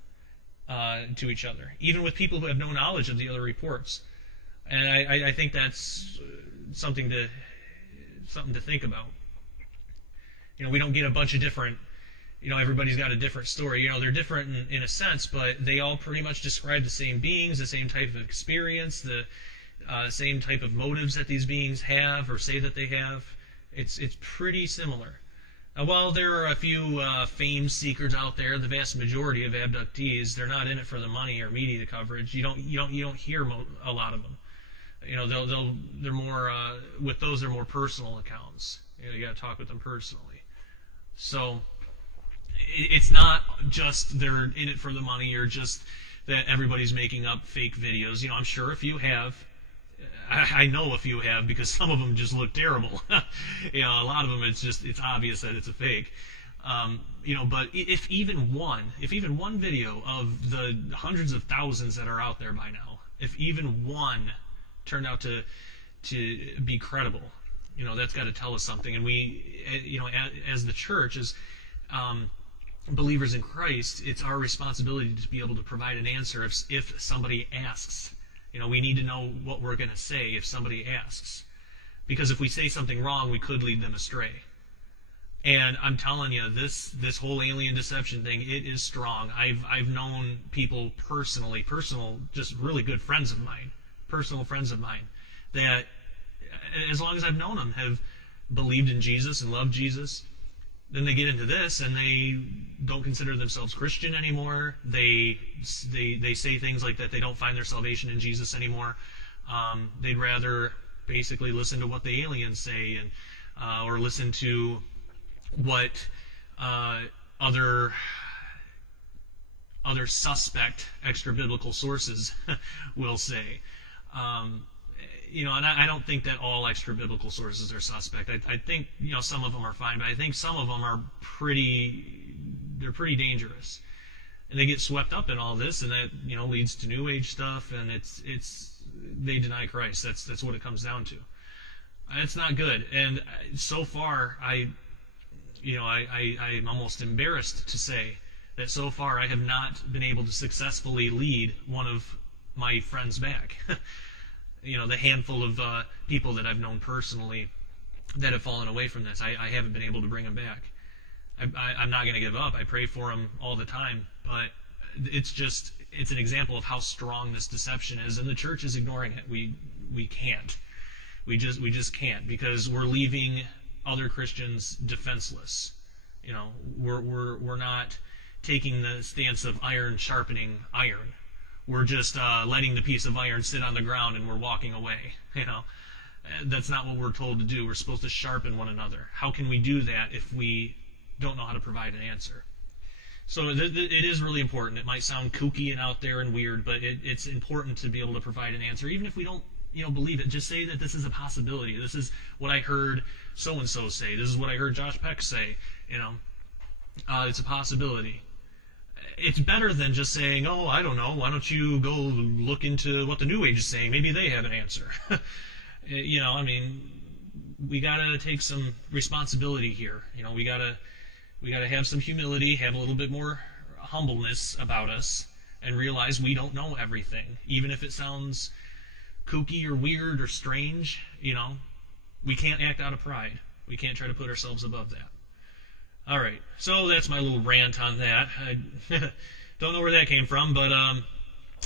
to each other, even with people who have no knowledge of the other reports. And I think that's something to think about. We don't get a bunch of different, everybody's got a different story. They're different in a sense, but they all pretty much describe the same beings, the same type of experience, the same type of motives that these beings have or say that they have. It's pretty similar. While there are a few fame seekers out there, the vast majority of abductees, they're not in it for the money or media coverage. You don't hear a lot of them. They're more with those. They're more personal accounts. You got to talk with them personally. So it's not just they're in it for the money or just that everybody's making up fake videos. I'm sure if you have. I know if you have, because some of them just look terrible. A lot of them it's obvious that it's a fake. But if even one video of the hundreds of thousands that are out there by now, if even one turned out to be credible, that's got to tell us something. And we, as the church, as believers in Christ, it's our responsibility to be able to provide an answer if somebody asks. We need to know what we're going to say if somebody asks. Because if we say something wrong, we could lead them astray. And I'm telling you, this whole alien deception thing, it is strong. I've known people personal, just really good friends of mine, personal friends of mine, that as long as I've known them, have believed in Jesus and loved Jesus. Then they get into this and they don't consider themselves Christian anymore. They say things like that they don't find their salvation in Jesus anymore. They'd rather basically listen to what the aliens say and or listen to what other suspect extra-biblical sources will say. And I don't think that all extra-biblical sources are suspect. I think, some of them are fine, but I think some of them are pretty dangerous. And they get swept up in all this, and that, leads to New Age stuff, and they deny Christ. That's what it comes down to. It's not good. And so far, I'm almost embarrassed to say that so far I have not been able to successfully lead one of my friends back. The handful of people that I've known personally that have fallen away from this, I haven't been able to bring them back. I'm not going to give up. I pray for them all the time, but it's an example of how strong this deception is, and the church is ignoring it. We can't. We just can't, because we're leaving other Christians defenseless. We're not taking the stance of iron sharpening iron. We're just letting the piece of iron sit on the ground and we're walking away. That's not what we're told to do. We're supposed to sharpen one another. How can we do that if we don't know how to provide an answer? So it is really important. It might sound kooky and out there and weird, but it's important to be able to provide an answer, even if we don't believe it. Just say that this is a possibility. This is what I heard so-and-so say. This is what I heard Josh Peck say. It's a possibility. It's better than just saying, oh, I don't know, why don't you go look into what the New Age is saying? Maybe they have an answer. We got to take some responsibility here. We got to have some humility, have a little bit more humbleness about us, and realize we don't know everything. Even if it sounds kooky or weird or strange, we can't act out of pride. We can't try to put ourselves above that. All right, so that's my little rant on that. I don't know where that came from, but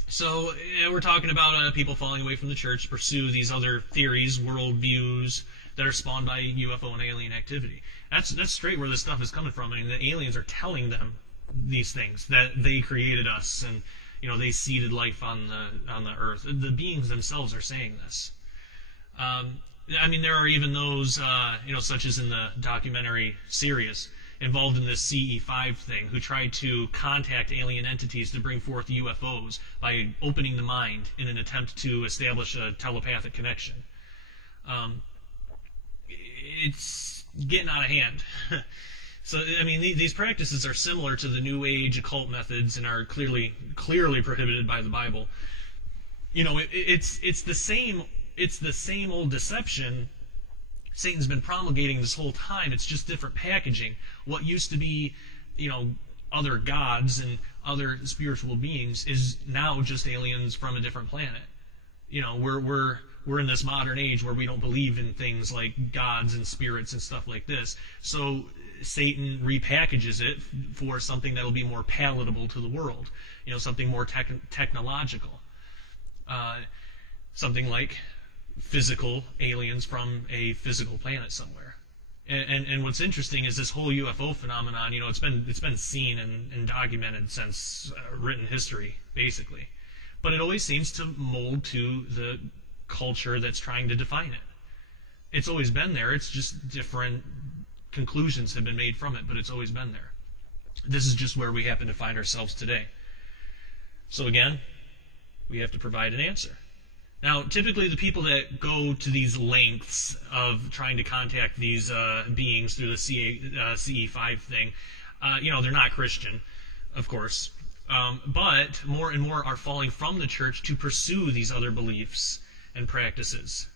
so we're talking about people falling away from the church to pursue these other theories, worldviews that are spawned by UFO and alien activity. That's straight where this stuff is coming from. The aliens are telling them these things, that they created us and they seeded life on the earth. The beings themselves are saying this. There are even those such as in the documentary Sirius, involved in this CE5 thing, who tried to contact alien entities to bring forth UFOs by opening the mind in an attempt to establish a telepathic connection. It's getting out of hand. So, these practices are similar to the New Age occult methods and are clearly prohibited by the Bible. It's the same old deception Satan's been promulgating this whole time. It's just different packaging. What used to be, other gods and other spiritual beings is now just aliens from a different planet. We're in this modern age where we don't believe in things like gods and spirits and stuff like this. So Satan repackages it for something that'll be more palatable to the world. Something more technological. Something like physical aliens from a physical planet somewhere. And what's interesting is this whole UFO phenomenon. It's been seen and documented since written history, basically. But it always seems to mold to the culture that's trying to define it. It's always been there. It's just different conclusions have been made from it, but it's always been there. This is just where we happen to find ourselves today. So again, we have to provide an answer. Now, typically the people that go to these lengths of trying to contact these beings through the CE5 thing, they're not Christian, of course. But more and more are falling from the church to pursue these other beliefs and practices,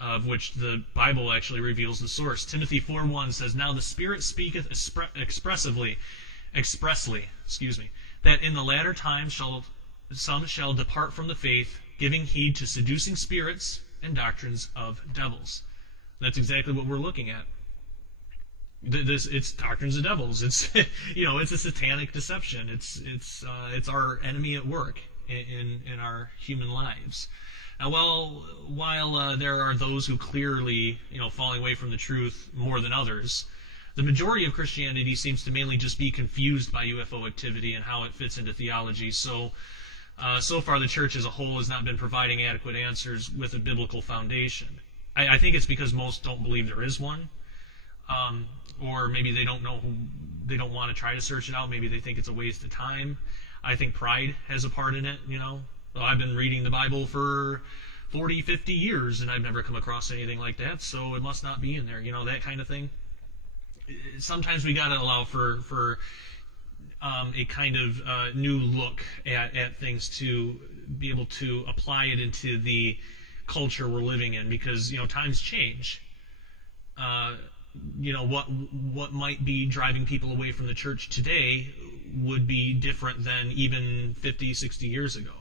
of which the Bible actually reveals the source. Timothy 4:1 says, "Now the Spirit speaketh expressly, that in the latter times some shall depart from the faith, giving heed to seducing spirits and doctrines of devils." That's exactly what we're looking at. It's doctrines of devils. It's it's a satanic deception. It's our enemy at work in our human lives. Now, while there are those who clearly falling away from the truth more than others, the majority of Christianity seems to mainly just be confused by UFO activity and how it fits into theology. So far, the church as a whole has not been providing adequate answers with a biblical foundation. I think it's because most don't believe there is one. Or maybe they don't want to try to search it out. Maybe they think it's a waste of time. I think pride has a part in it, Well, I've been reading the Bible for 40, 50 years, and I've never come across anything like that, so it must not be in there, that kind of thing. Sometimes we got to allow for a kind of new look at things to be able to apply it into the culture we're living in, because, times change. What might be driving people away from the church today would be different than even 50, 60 years ago.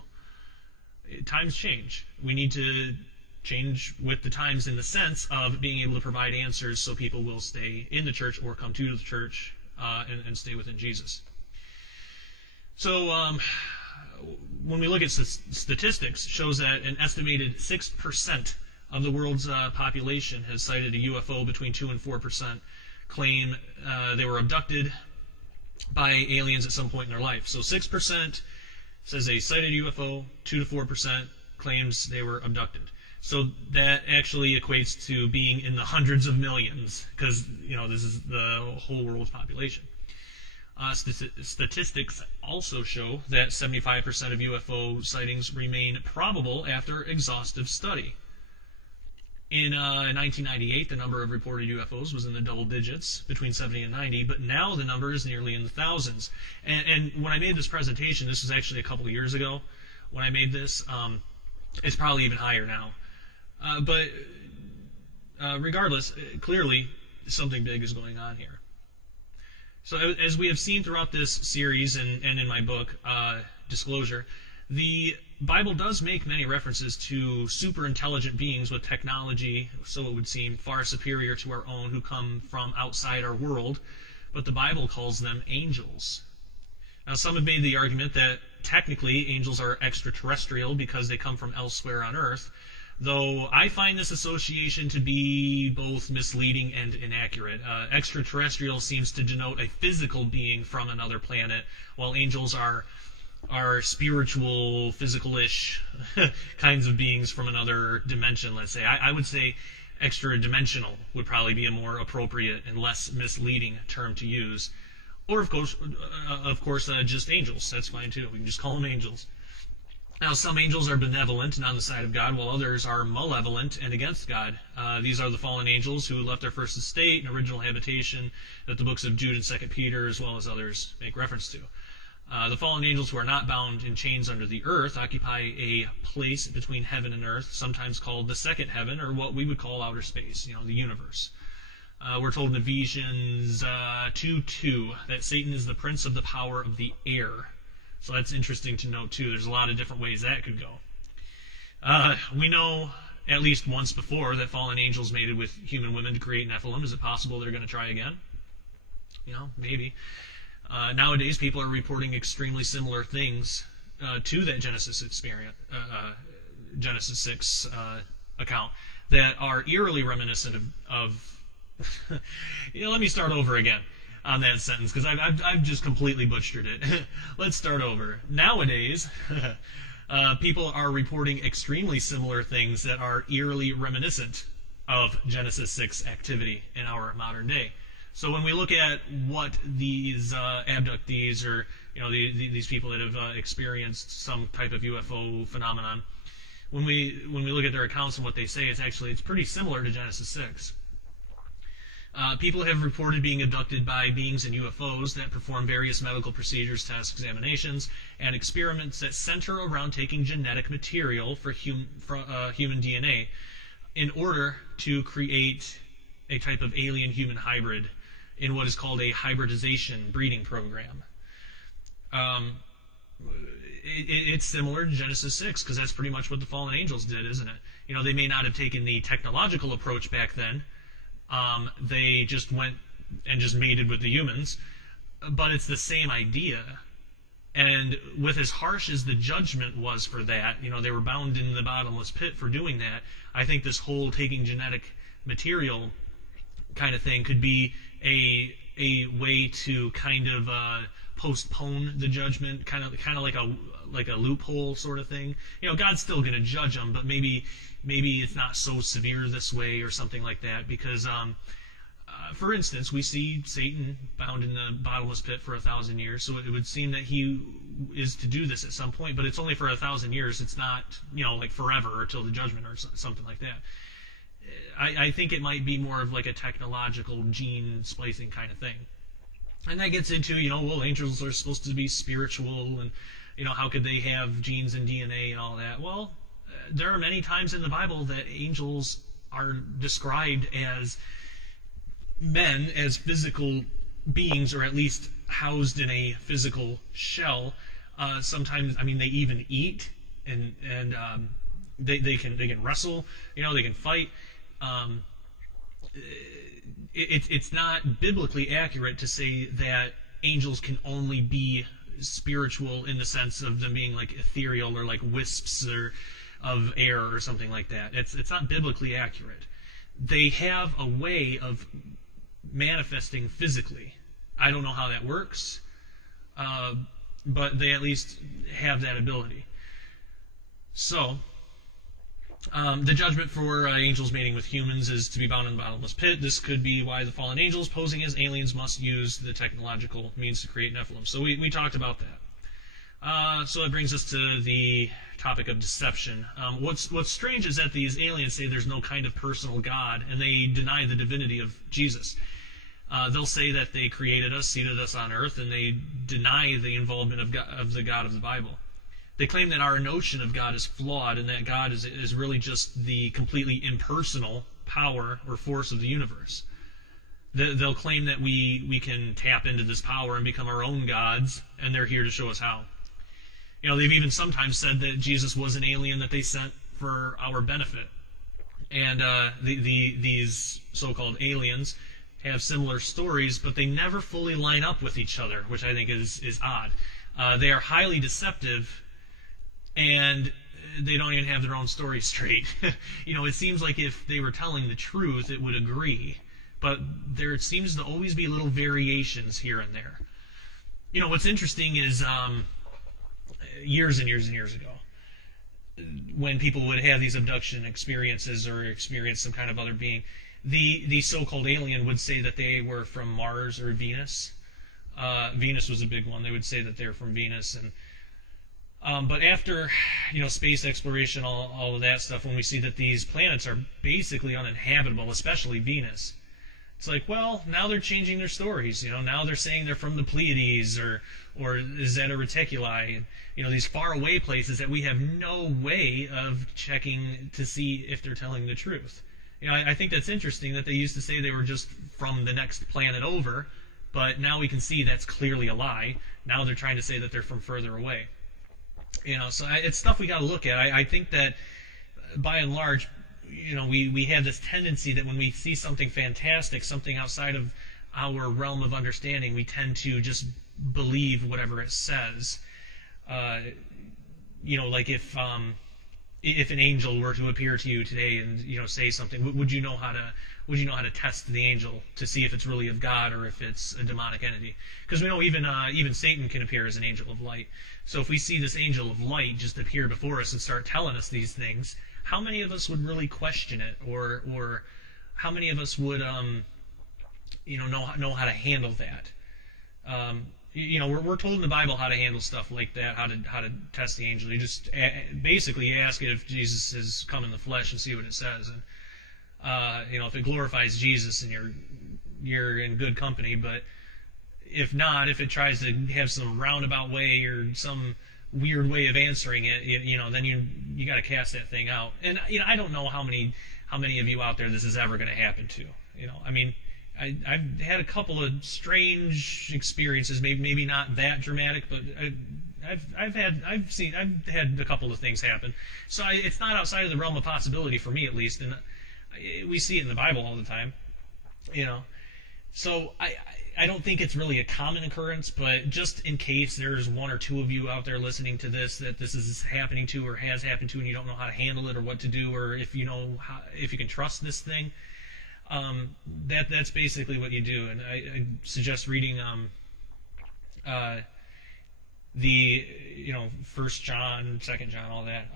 Times change. We need to change with the times in the sense of being able to provide answers so people will stay in the church or come to the church and stay within Jesus. So when we look at statistics, it shows that an estimated 6% of the world's population has cited a UFO. Between 2 and 4% claim they were abducted by aliens at some point in their life. So 6% says they cited a UFO, 2 to 4% claims they were abducted. So that actually equates to being in the hundreds of millions, because this is the whole world's population. Statistics also show that 75% of UFO sightings remain probable after exhaustive study. In 1998, the number of reported UFOs was in the double digits, between 70 and 90, but now the number is nearly in the thousands. And when I made this presentation, this was actually a couple of years ago when I made this, it's probably even higher now. But regardless, clearly something big is going on here. So as we have seen throughout this series and in my book, Disclosure, the Bible does make many references to super intelligent beings with technology, so it would seem, far superior to our own, who come from outside our world, but the Bible calls them angels. Now, some have made the argument that technically angels are extraterrestrial because they come from elsewhere on Earth, though I find this association to be both misleading and inaccurate. Extraterrestrial seems to denote a physical being from another planet, while angels are spiritual, physical-ish kinds of beings from another dimension, let's say. I would say extra-dimensional would probably be a more appropriate and less misleading term to use. Or, of course, just angels. That's fine, too. We can just call them angels. Now, some angels are benevolent and on the side of God, while others are malevolent and against God. These are the fallen angels who left their first estate and original habitation that the books of Jude and 2 Peter, as well as others, make reference to. The fallen angels who are not bound in chains under the earth occupy a place between heaven and earth, sometimes called the second heaven, or what we would call outer space, the universe. We're told in Ephesians 2:2 that Satan is the prince of the power of the air. So that's interesting to note, too. There's a lot of different ways that could go. We know at least once before that fallen angels mated with human women to create Nephilim. Is it possible they're going to try again? Maybe. Nowadays, people are reporting extremely similar things to that Genesis 6 account that are eerily reminiscent of let me start over again on that sentence, because I've just completely butchered it. Let's start over. Nowadays, people are reporting extremely similar things that are eerily reminiscent of Genesis 6 activity in our modern day. So when we look at what these abductees, or these people that have experienced some type of UFO phenomenon, when we look at their accounts and what they say, it's pretty similar to Genesis 6. People have reported being abducted by beings in UFOs that perform various medical procedures, tests, examinations, and experiments that center around taking genetic material for human DNA in order to create a type of alien-human hybrid in what is called a hybridization breeding program. It's similar to Genesis 6, because that's pretty much what the fallen angels did, isn't it? They may not have taken the technological approach back then. They just went and just mated with the humans, but it's the same idea. And with as harsh as the judgment was for that, they were bound in the bottomless pit for doing that. I think this whole taking genetic material kind of thing could be a way to kind of postpone the judgment, kind of like a loophole sort of thing. God's still going to judge them, but maybe it's not so severe this way or something like that, because for instance, we see Satan bound in the bottomless pit for 1,000 years, so it would seem that he is to do this at some point, but it's only for 1,000 years. It's not like forever or till the judgment or something like that. I think it might be more of like a technological gene splicing kind of thing. And that gets into, angels are supposed to be spiritual, and, how could they have genes and DNA and all that? Well, there are many times in the Bible that angels are described as men, as physical beings, or at least housed in a physical shell. Sometimes, they even eat, and they can wrestle, they can fight. It's not biblically accurate to say that angels can only be spiritual in the sense of them being like ethereal, or like wisps of air or something like that. It's not biblically accurate. They have a way of manifesting physically. I don't know how that works, but they at least have that ability. So, the judgment for angels mating with humans is to be bound in the bottomless pit. This could be why the fallen angels, posing as aliens, must use the technological means to create Nephilim. So we talked about that. So that brings us to the topic of deception. What's strange is that these aliens say there's no kind of personal God, and they deny the divinity of Jesus. They'll say that they created us, seated us on earth, and they deny the involvement of the God of the Bible. They claim that our notion of God is flawed, and that God is really just the completely impersonal power or force of the universe. They'll claim that we can tap into this power and become our own gods, and they're here to show us how. They've even sometimes said that Jesus was an alien that they sent for our benefit. And these so-called aliens have similar stories, but they never fully line up with each other, which I think is odd. They are highly deceptive, and they don't even have their own story straight. It seems like if they were telling the truth, it would agree. But there seems to always be little variations here and there. What's interesting is years and years and years ago, when people would have these abduction experiences or experience some kind of other being, the so-called alien would say that they were from Mars or Venus. Venus was a big one. They would say that they're from Venus, and but after space exploration, all of that stuff, when we see that these planets are basically uninhabitable, especially Venus, It's like, well, now they're changing their stories. Now they're saying they're from the Pleiades or Zeta Reticuli, these far away places that we have no way of checking to see if they're telling the truth. I think that's interesting that they used to say they were just from the next planet over, but now we can see that's clearly a lie. Now they're trying to say that they're from further away. So it's stuff we got to look at. I think that by and large, we have this tendency that when we see something fantastic, something outside of our realm of understanding, we tend to just believe whatever it says. Like if an angel were to appear to you today and say something, would you know how to test the angel to see if it's really of God or if it's a demonic entity? Because we know even Satan can appear as an angel of light. So if we see this angel of light just appear before us and start telling us these things, how many of us would really question it, or how many of us would know how to handle that? We're told in the Bible how to handle stuff like that, how to test the angel. You just basically ask it if Jesus has come in the flesh and see what it says, and if it glorifies Jesus, and you're in good company. But if not, if it tries to have some roundabout way or some weird way of answering it, then you got to cast that thing out. And I don't know how many of you out there this is ever going to happen to. I've had a couple of strange experiences, maybe not that dramatic, but I've had a couple of things happen. So it's not outside of the realm of possibility for me, at least, and we see it in the Bible all the time. So I don't think it's really a common occurrence, but just in case there's one or two of you out there listening to this that this is happening to or has happened to, and you don't know how to handle it or what to do, or if you can trust this thing, that's basically what you do. And I suggest reading the 1 John, 2 John, all that.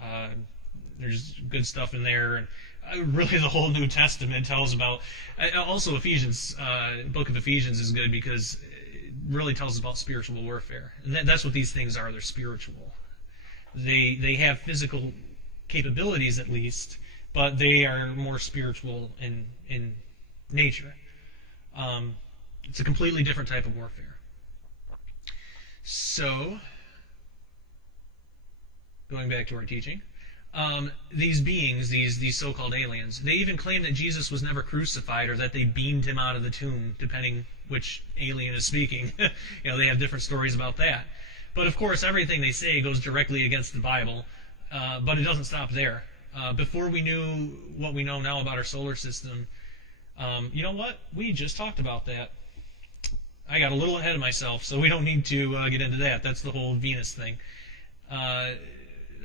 There's good stuff in there, and really the whole New Testament tells about. Also, Ephesians, book of Ephesians is good because it really tells us about spiritual warfare, and that's what these things are. They're spiritual. They have physical capabilities at least, but they are more spiritual in nature. It's a completely different type of warfare. So, going back to our teaching, these beings, these so-called aliens, they even claim that Jesus was never crucified or that they beamed him out of the tomb, depending which alien is speaking. They have different stories about that. But of course, everything they say goes directly against the Bible, but it doesn't stop there. Before we knew what we know now about our solar system, you know what? We just talked about that. I got a little ahead of myself, so we don't need to get into that. That's the whole Venus thing.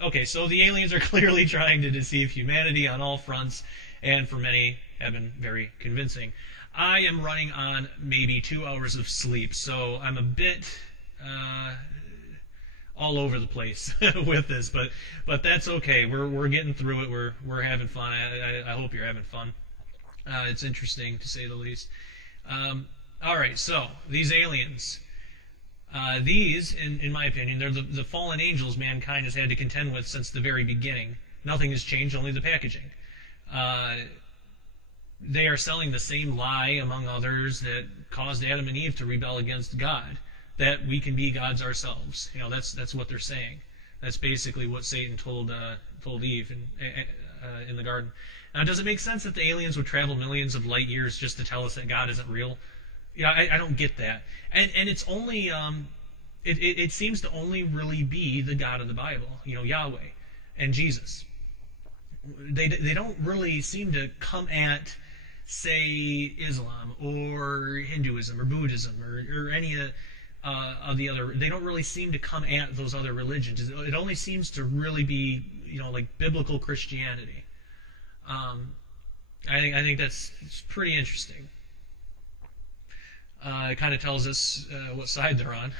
Okay, so the aliens are clearly trying to deceive humanity on all fronts, and for many have been very convincing. I am running on maybe 2 hours of sleep, so I'm a bit all over the place with this, but that's okay. We're getting through it. We're having fun. I hope you're having fun. It's interesting, to say the least. All right, so these aliens. These, in my opinion, they're the fallen angels mankind has had to contend with since the very beginning. Nothing has changed, only the packaging. They are selling the same lie, among others, that caused Adam and Eve to rebel against God, that we can be gods ourselves. That's what they're saying. That's basically what Satan told Eve in the garden. Now, does it make sense that the aliens would travel millions of light years just to tell us that God isn't real? I don't get that. And it's only it seems to only really be the God of the Bible, Yahweh and Jesus. They don't really seem to come at, say, Islam or Hinduism or Buddhism or any of the other. They don't really seem to come at those other religions. It only seems to really be like biblical Christianity. I think it's pretty interesting. It kind of tells us what side they're on.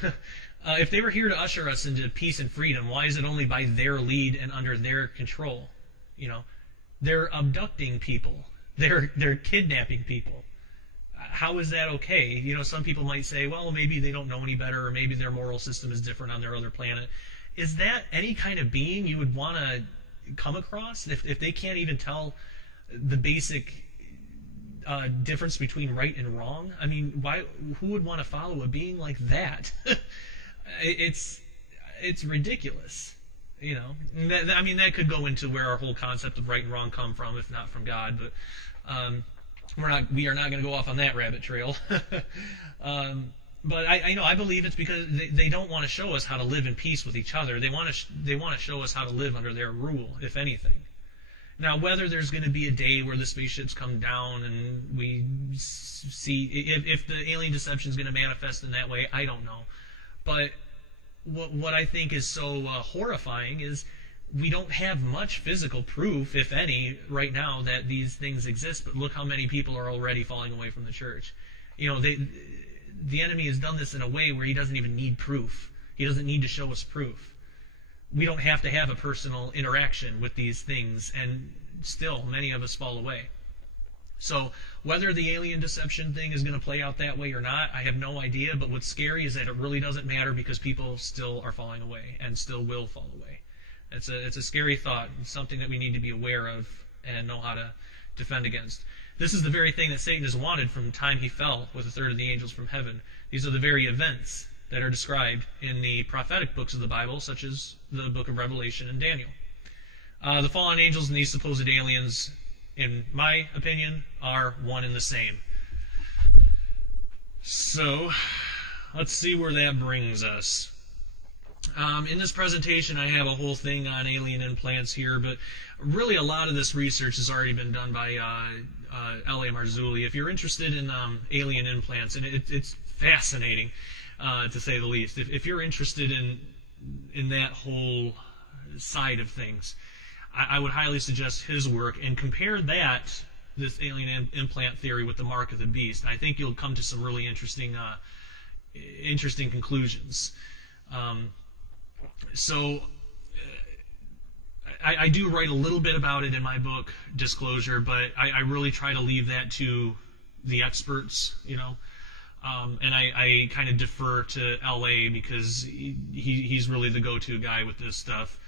If they were here to usher us into peace and freedom, why is it only by their lead and under their control? They're abducting people. They're kidnapping people. How is that okay? Some people might say, well, maybe they don't know any better, or maybe their moral system is different on their other planet. Is that any kind of being you would want to come across? If they can't even tell the basic difference between right and wrong. I mean, who would want to follow a being like that? It's ridiculous. You know, I mean, that could go into where our whole concept of right and wrong come from, if not from God. But we are not going to go off on that rabbit trail. But I believe it's because they don't want to show us how to live in peace with each other. They want to show us how to live under their rule, if anything. Now, whether there's going to be a day where the spaceships come down and we see if the alien deception is going to manifest in that way, I don't know. But what I think is so horrifying is we don't have much physical proof, if any, right now that these things exist. But look how many people are already falling away from the church. You know, the enemy has done this in a way where he doesn't even need proof. He doesn't need to show us proof. We don't have to have a personal interaction with these things, and still many of us fall away. So whether the alien deception thing is going to play out that way or not, I have no idea. But what's scary is that it really doesn't matter, because people still are falling away and still will fall away. It's a scary thought. It's something that we need to be aware of and know how to defend against. This is the very thing that Satan has wanted from the time he fell with a third of the angels from heaven. These are the very events that are described in the prophetic books of the Bible, such as the book of Revelation and Daniel. The fallen angels and these supposed aliens, in my opinion, are one and the same. So, let's see where that brings us. In this presentation, I have a whole thing on alien implants here, but really a lot of this research has already been done by L.A. Marzulli. If you're interested in alien implants, and it's fascinating, to say the least. If you're interested in that whole side of things, I would highly suggest his work, and compare this alien implant theory with the mark of the beast. I think you'll come to some really interesting conclusions. I do write a little bit about it in my book, Disclosure, but I really try to leave that to the experts, you know. And I kind of defer to L.A. because he's really the go-to guy with this stuff.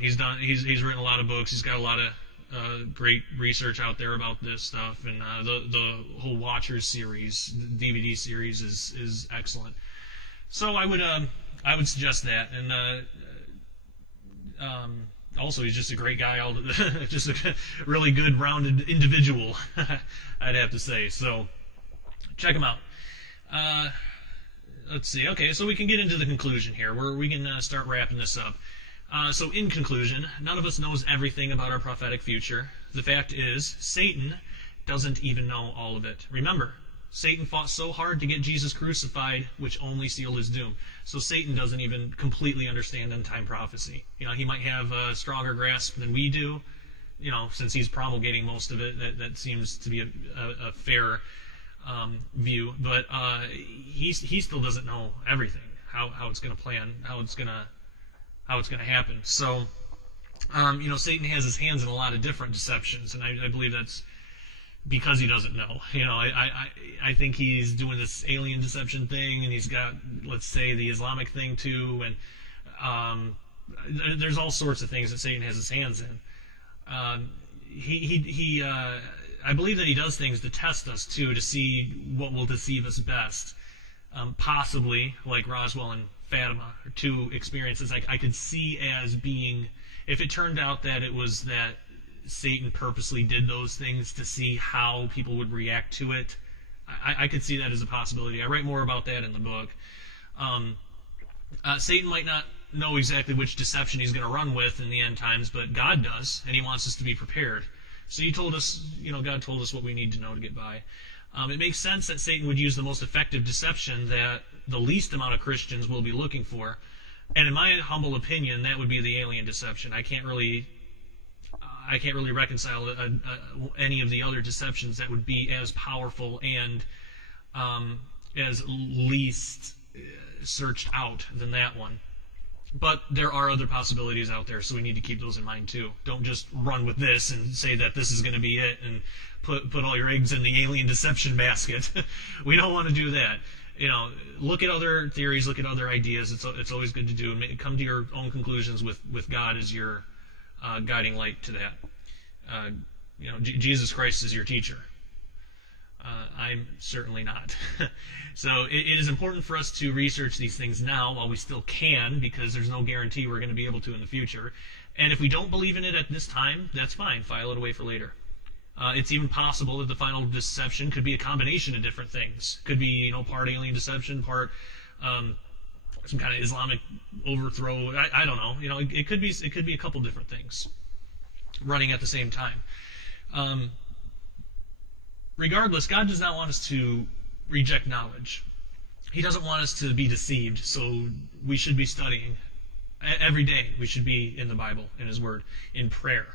He's written a lot of books. He's got a lot of great research out there about this stuff, and the whole Watchers series, the DVD series, is excellent. So I would suggest that, and also he's just a great guy, just a really good, rounded individual, I'd have to say. So check him out. Let's see. Okay, so we can get into the conclusion here, where we can start wrapping this up. So in conclusion, none of us knows everything about our prophetic future. The fact is, Satan doesn't even know all of it. Remember, Satan fought so hard to get Jesus crucified, which only sealed his doom. So Satan doesn't even completely understand end-time prophecy. You know, he might have a stronger grasp than we do, you know, since he's promulgating most of it. That seems to be a fair view. But he still doesn't know everything, how it's going to plan, how it's going to happen. So, you know, Satan has his hands in a lot of different deceptions, and I believe that's because he doesn't know. You know, I think he's doing this alien deception thing, and he's got, let's say, the Islamic thing too, and there's all sorts of things that Satan has his hands in. I believe that he does things to test us too, to see what will deceive us best. Possibly, like Roswell and Fatima, or two experiences I could see as being, if it turned out that it was that Satan purposely did those things to see how people would react to it, I could see that as a possibility. I write more about that in the book. Satan might not know exactly which deception he's going to run with in the end times, but God does, and he wants us to be prepared. So he told us, you know, God told us what we need to know to get by. It makes sense that Satan would use the most effective deception that the least amount of Christians will be looking for. And in my humble opinion, that would be the alien deception. I can't really reconcile any of the other deceptions that would be as powerful and as least searched out than that one. But there are other possibilities out there, so we need to keep those in mind too. Don't just run with this and say that this is going to be it and put all your eggs in the alien deception basket. We don't want to do that. You know, look at other theories, look at other ideas. It's always good to do, and come to your own conclusions with God as your guiding light to that. You know, Jesus Christ is your teacher. I'm certainly not. So it is important for us to research these things now while we still can, because there's no guarantee we're going to be able to in the future. And if we don't believe in it at this time, that's fine. File it away for later. It's even possible that the final deception could be a combination of different things. Could be, part alien deception, part some kind of Islamic overthrow. I don't know. It could be a couple different things running at the same time. Regardless, God does not want us to reject knowledge. He doesn't want us to be deceived, so we should be studying. Every day we should be in the Bible, in His Word, in prayer.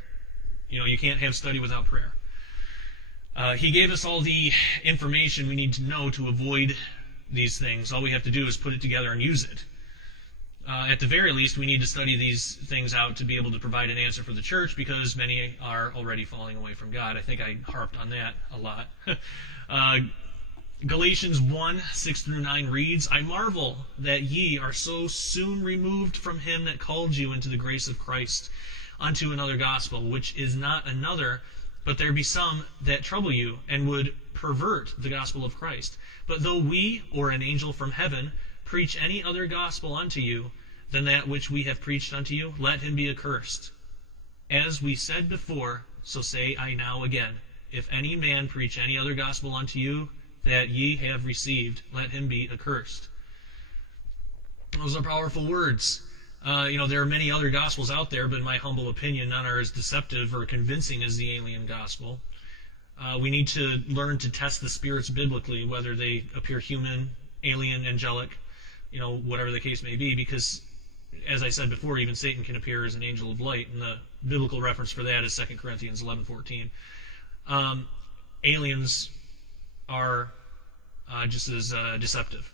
You can't have study without prayer. He gave us all the information we need to know to avoid these things. All we have to do is put it together and use it. At the very least, we need to study these things out to be able to provide an answer for the church, because many are already falling away from God. I think I harped on that a lot. Galatians 1, 6 through 9 reads, I marvel that ye are so soon removed from him that called you into the grace of Christ unto another gospel, which is not another, but there be some that trouble you, and would pervert the gospel of Christ. But though we, or an angel from heaven, preach any other gospel unto you than that which we have preached unto you, let him be accursed. As we said before, so say I now again, if any man preach any other gospel unto you that ye have received, let him be accursed. Those are powerful words. There are many other gospels out there, but in my humble opinion, none are as deceptive or convincing as the alien gospel. We need to learn to test the spirits biblically, whether they appear human, alien, angelic, whatever the case may be, because, as I said before, even Satan can appear as an angel of light, and the biblical reference for that is 2 Corinthians 11:14. Aliens are just as deceptive.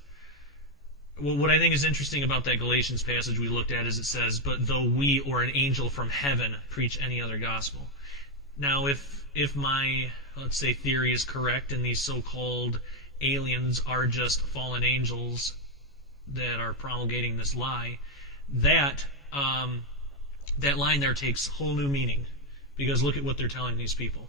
Well, what I think is interesting about that Galatians passage we looked at is it says, but though we or an angel from heaven preach any other gospel. Now, if my, let's say, theory is correct, and these so-called aliens are just fallen angels that are promulgating this lie, that line there takes whole new meaning, because look at what they're telling these people.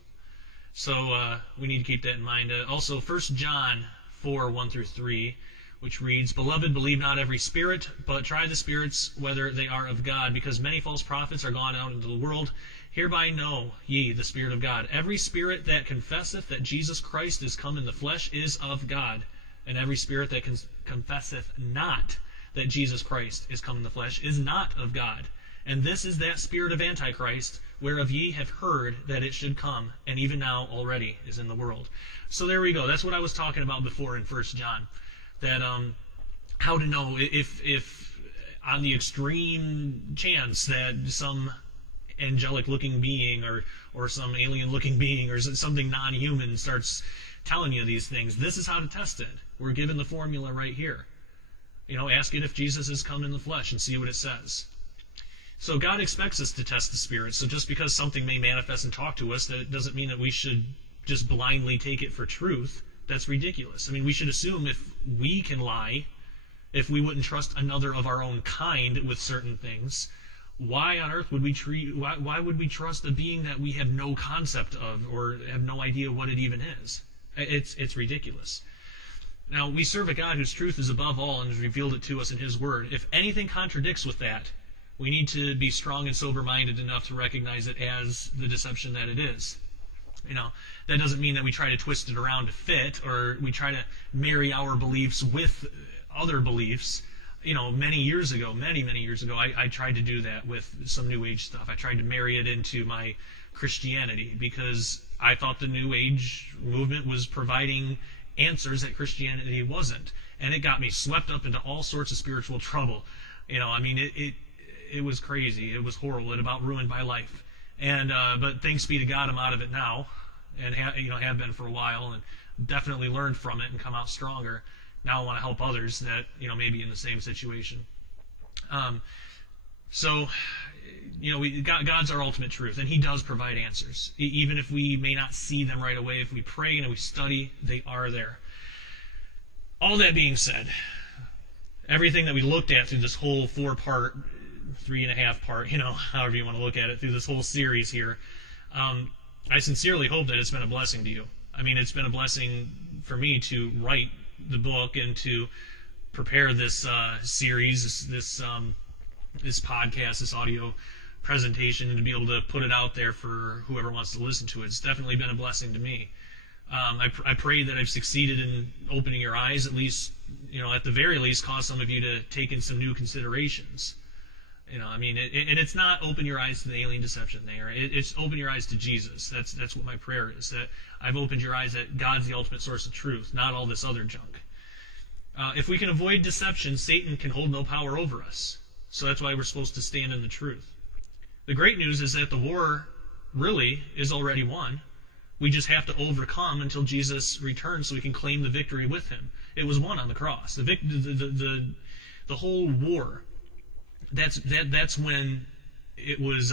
So we need to keep that in mind. Also, 1 John 4, 1 through 3, which reads, Beloved, believe not every spirit, but try the spirits whether they are of God, because many false prophets are gone out into the world. Hereby know ye the Spirit of God. Every spirit that confesseth that Jesus Christ is come in the flesh is of God, and every spirit that confesseth not that Jesus Christ is come in the flesh is not of God. And this is that spirit of Antichrist, whereof ye have heard that it should come, and even now already is in the world. So there we go. That's what I was talking about before in 1 John. That how to know if on the extreme chance that some angelic-looking being or some alien-looking being or something non-human starts telling you these things, this is how to test it. We're given the formula right here. Ask it if Jesus has come in the flesh and see what it says. So God expects us to test the spirits. So just because something may manifest and talk to us, that doesn't mean that we should just blindly take it for truth. That's ridiculous. I mean, we should assume if we can lie, if we wouldn't trust another of our own kind with certain things, why on earth would we why would we trust a being that we have no concept of or have no idea what it even is? It's ridiculous. Now, we serve a God whose truth is above all and has revealed it to us in His Word. If anything contradicts with that, we need to be strong and sober-minded enough to recognize it as the deception that it is. That doesn't mean that we try to twist it around to fit, or we try to marry our beliefs with other beliefs. Many years ago, I tried to do that with some New Age stuff. I tried to marry it into my Christianity because I thought the New Age movement was providing answers that Christianity wasn't. And it got me swept up into all sorts of spiritual trouble. It was crazy. It was horrible. It about ruined my life. And but thanks be to God, I'm out of it now, and have been for a while, and definitely learned from it and come out stronger. Now I want to help others that may be in the same situation. God's our ultimate truth, and He does provide answers, even if we may not see them right away. If we pray and we study, they are there. All that being said, everything that we looked at through this whole 4-part, 3.5-part, however you want to look at it, through this whole series here, I sincerely hope that it's been a blessing to you. I mean, it's been a blessing for me to write the book and to prepare this series, this podcast, this audio presentation, and to be able to put it out there for whoever wants to listen to it. It's definitely been a blessing to me. I pray that I've succeeded in opening your eyes, at least, at the very least, cause some of you to take in some new considerations. I mean, and it's not open your eyes to the alien deception thing, right? It's open your eyes to Jesus. That's what my prayer is, that I've opened your eyes that God's the ultimate source of truth, not all this other junk. If we can avoid deception, Satan can hold no power over us. So that's why we're supposed to stand in the truth. The great news is that the war really is already won. We just have to overcome until Jesus returns so we can claim the victory with him. It was won on the cross. The whole war, that's when it was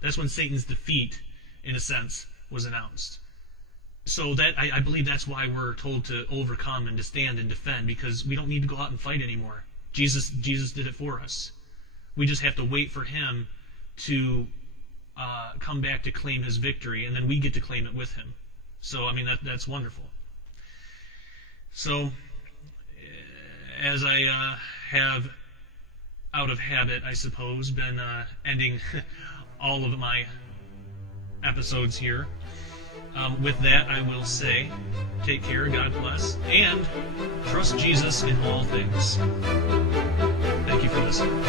that's when Satan's defeat, in a sense, was announced. So that I believe that's why we're told to overcome and to stand and defend, because we don't need to go out and fight anymore. Jesus did it for us. We just have to wait for him to come back to claim his victory, and then we get to claim it with him. So, I mean, that's wonderful. So, as I have, out of habit, I suppose, been ending all of my episodes here, with that, I will say, take care, God bless, and trust Jesus in all things. Thank you for listening.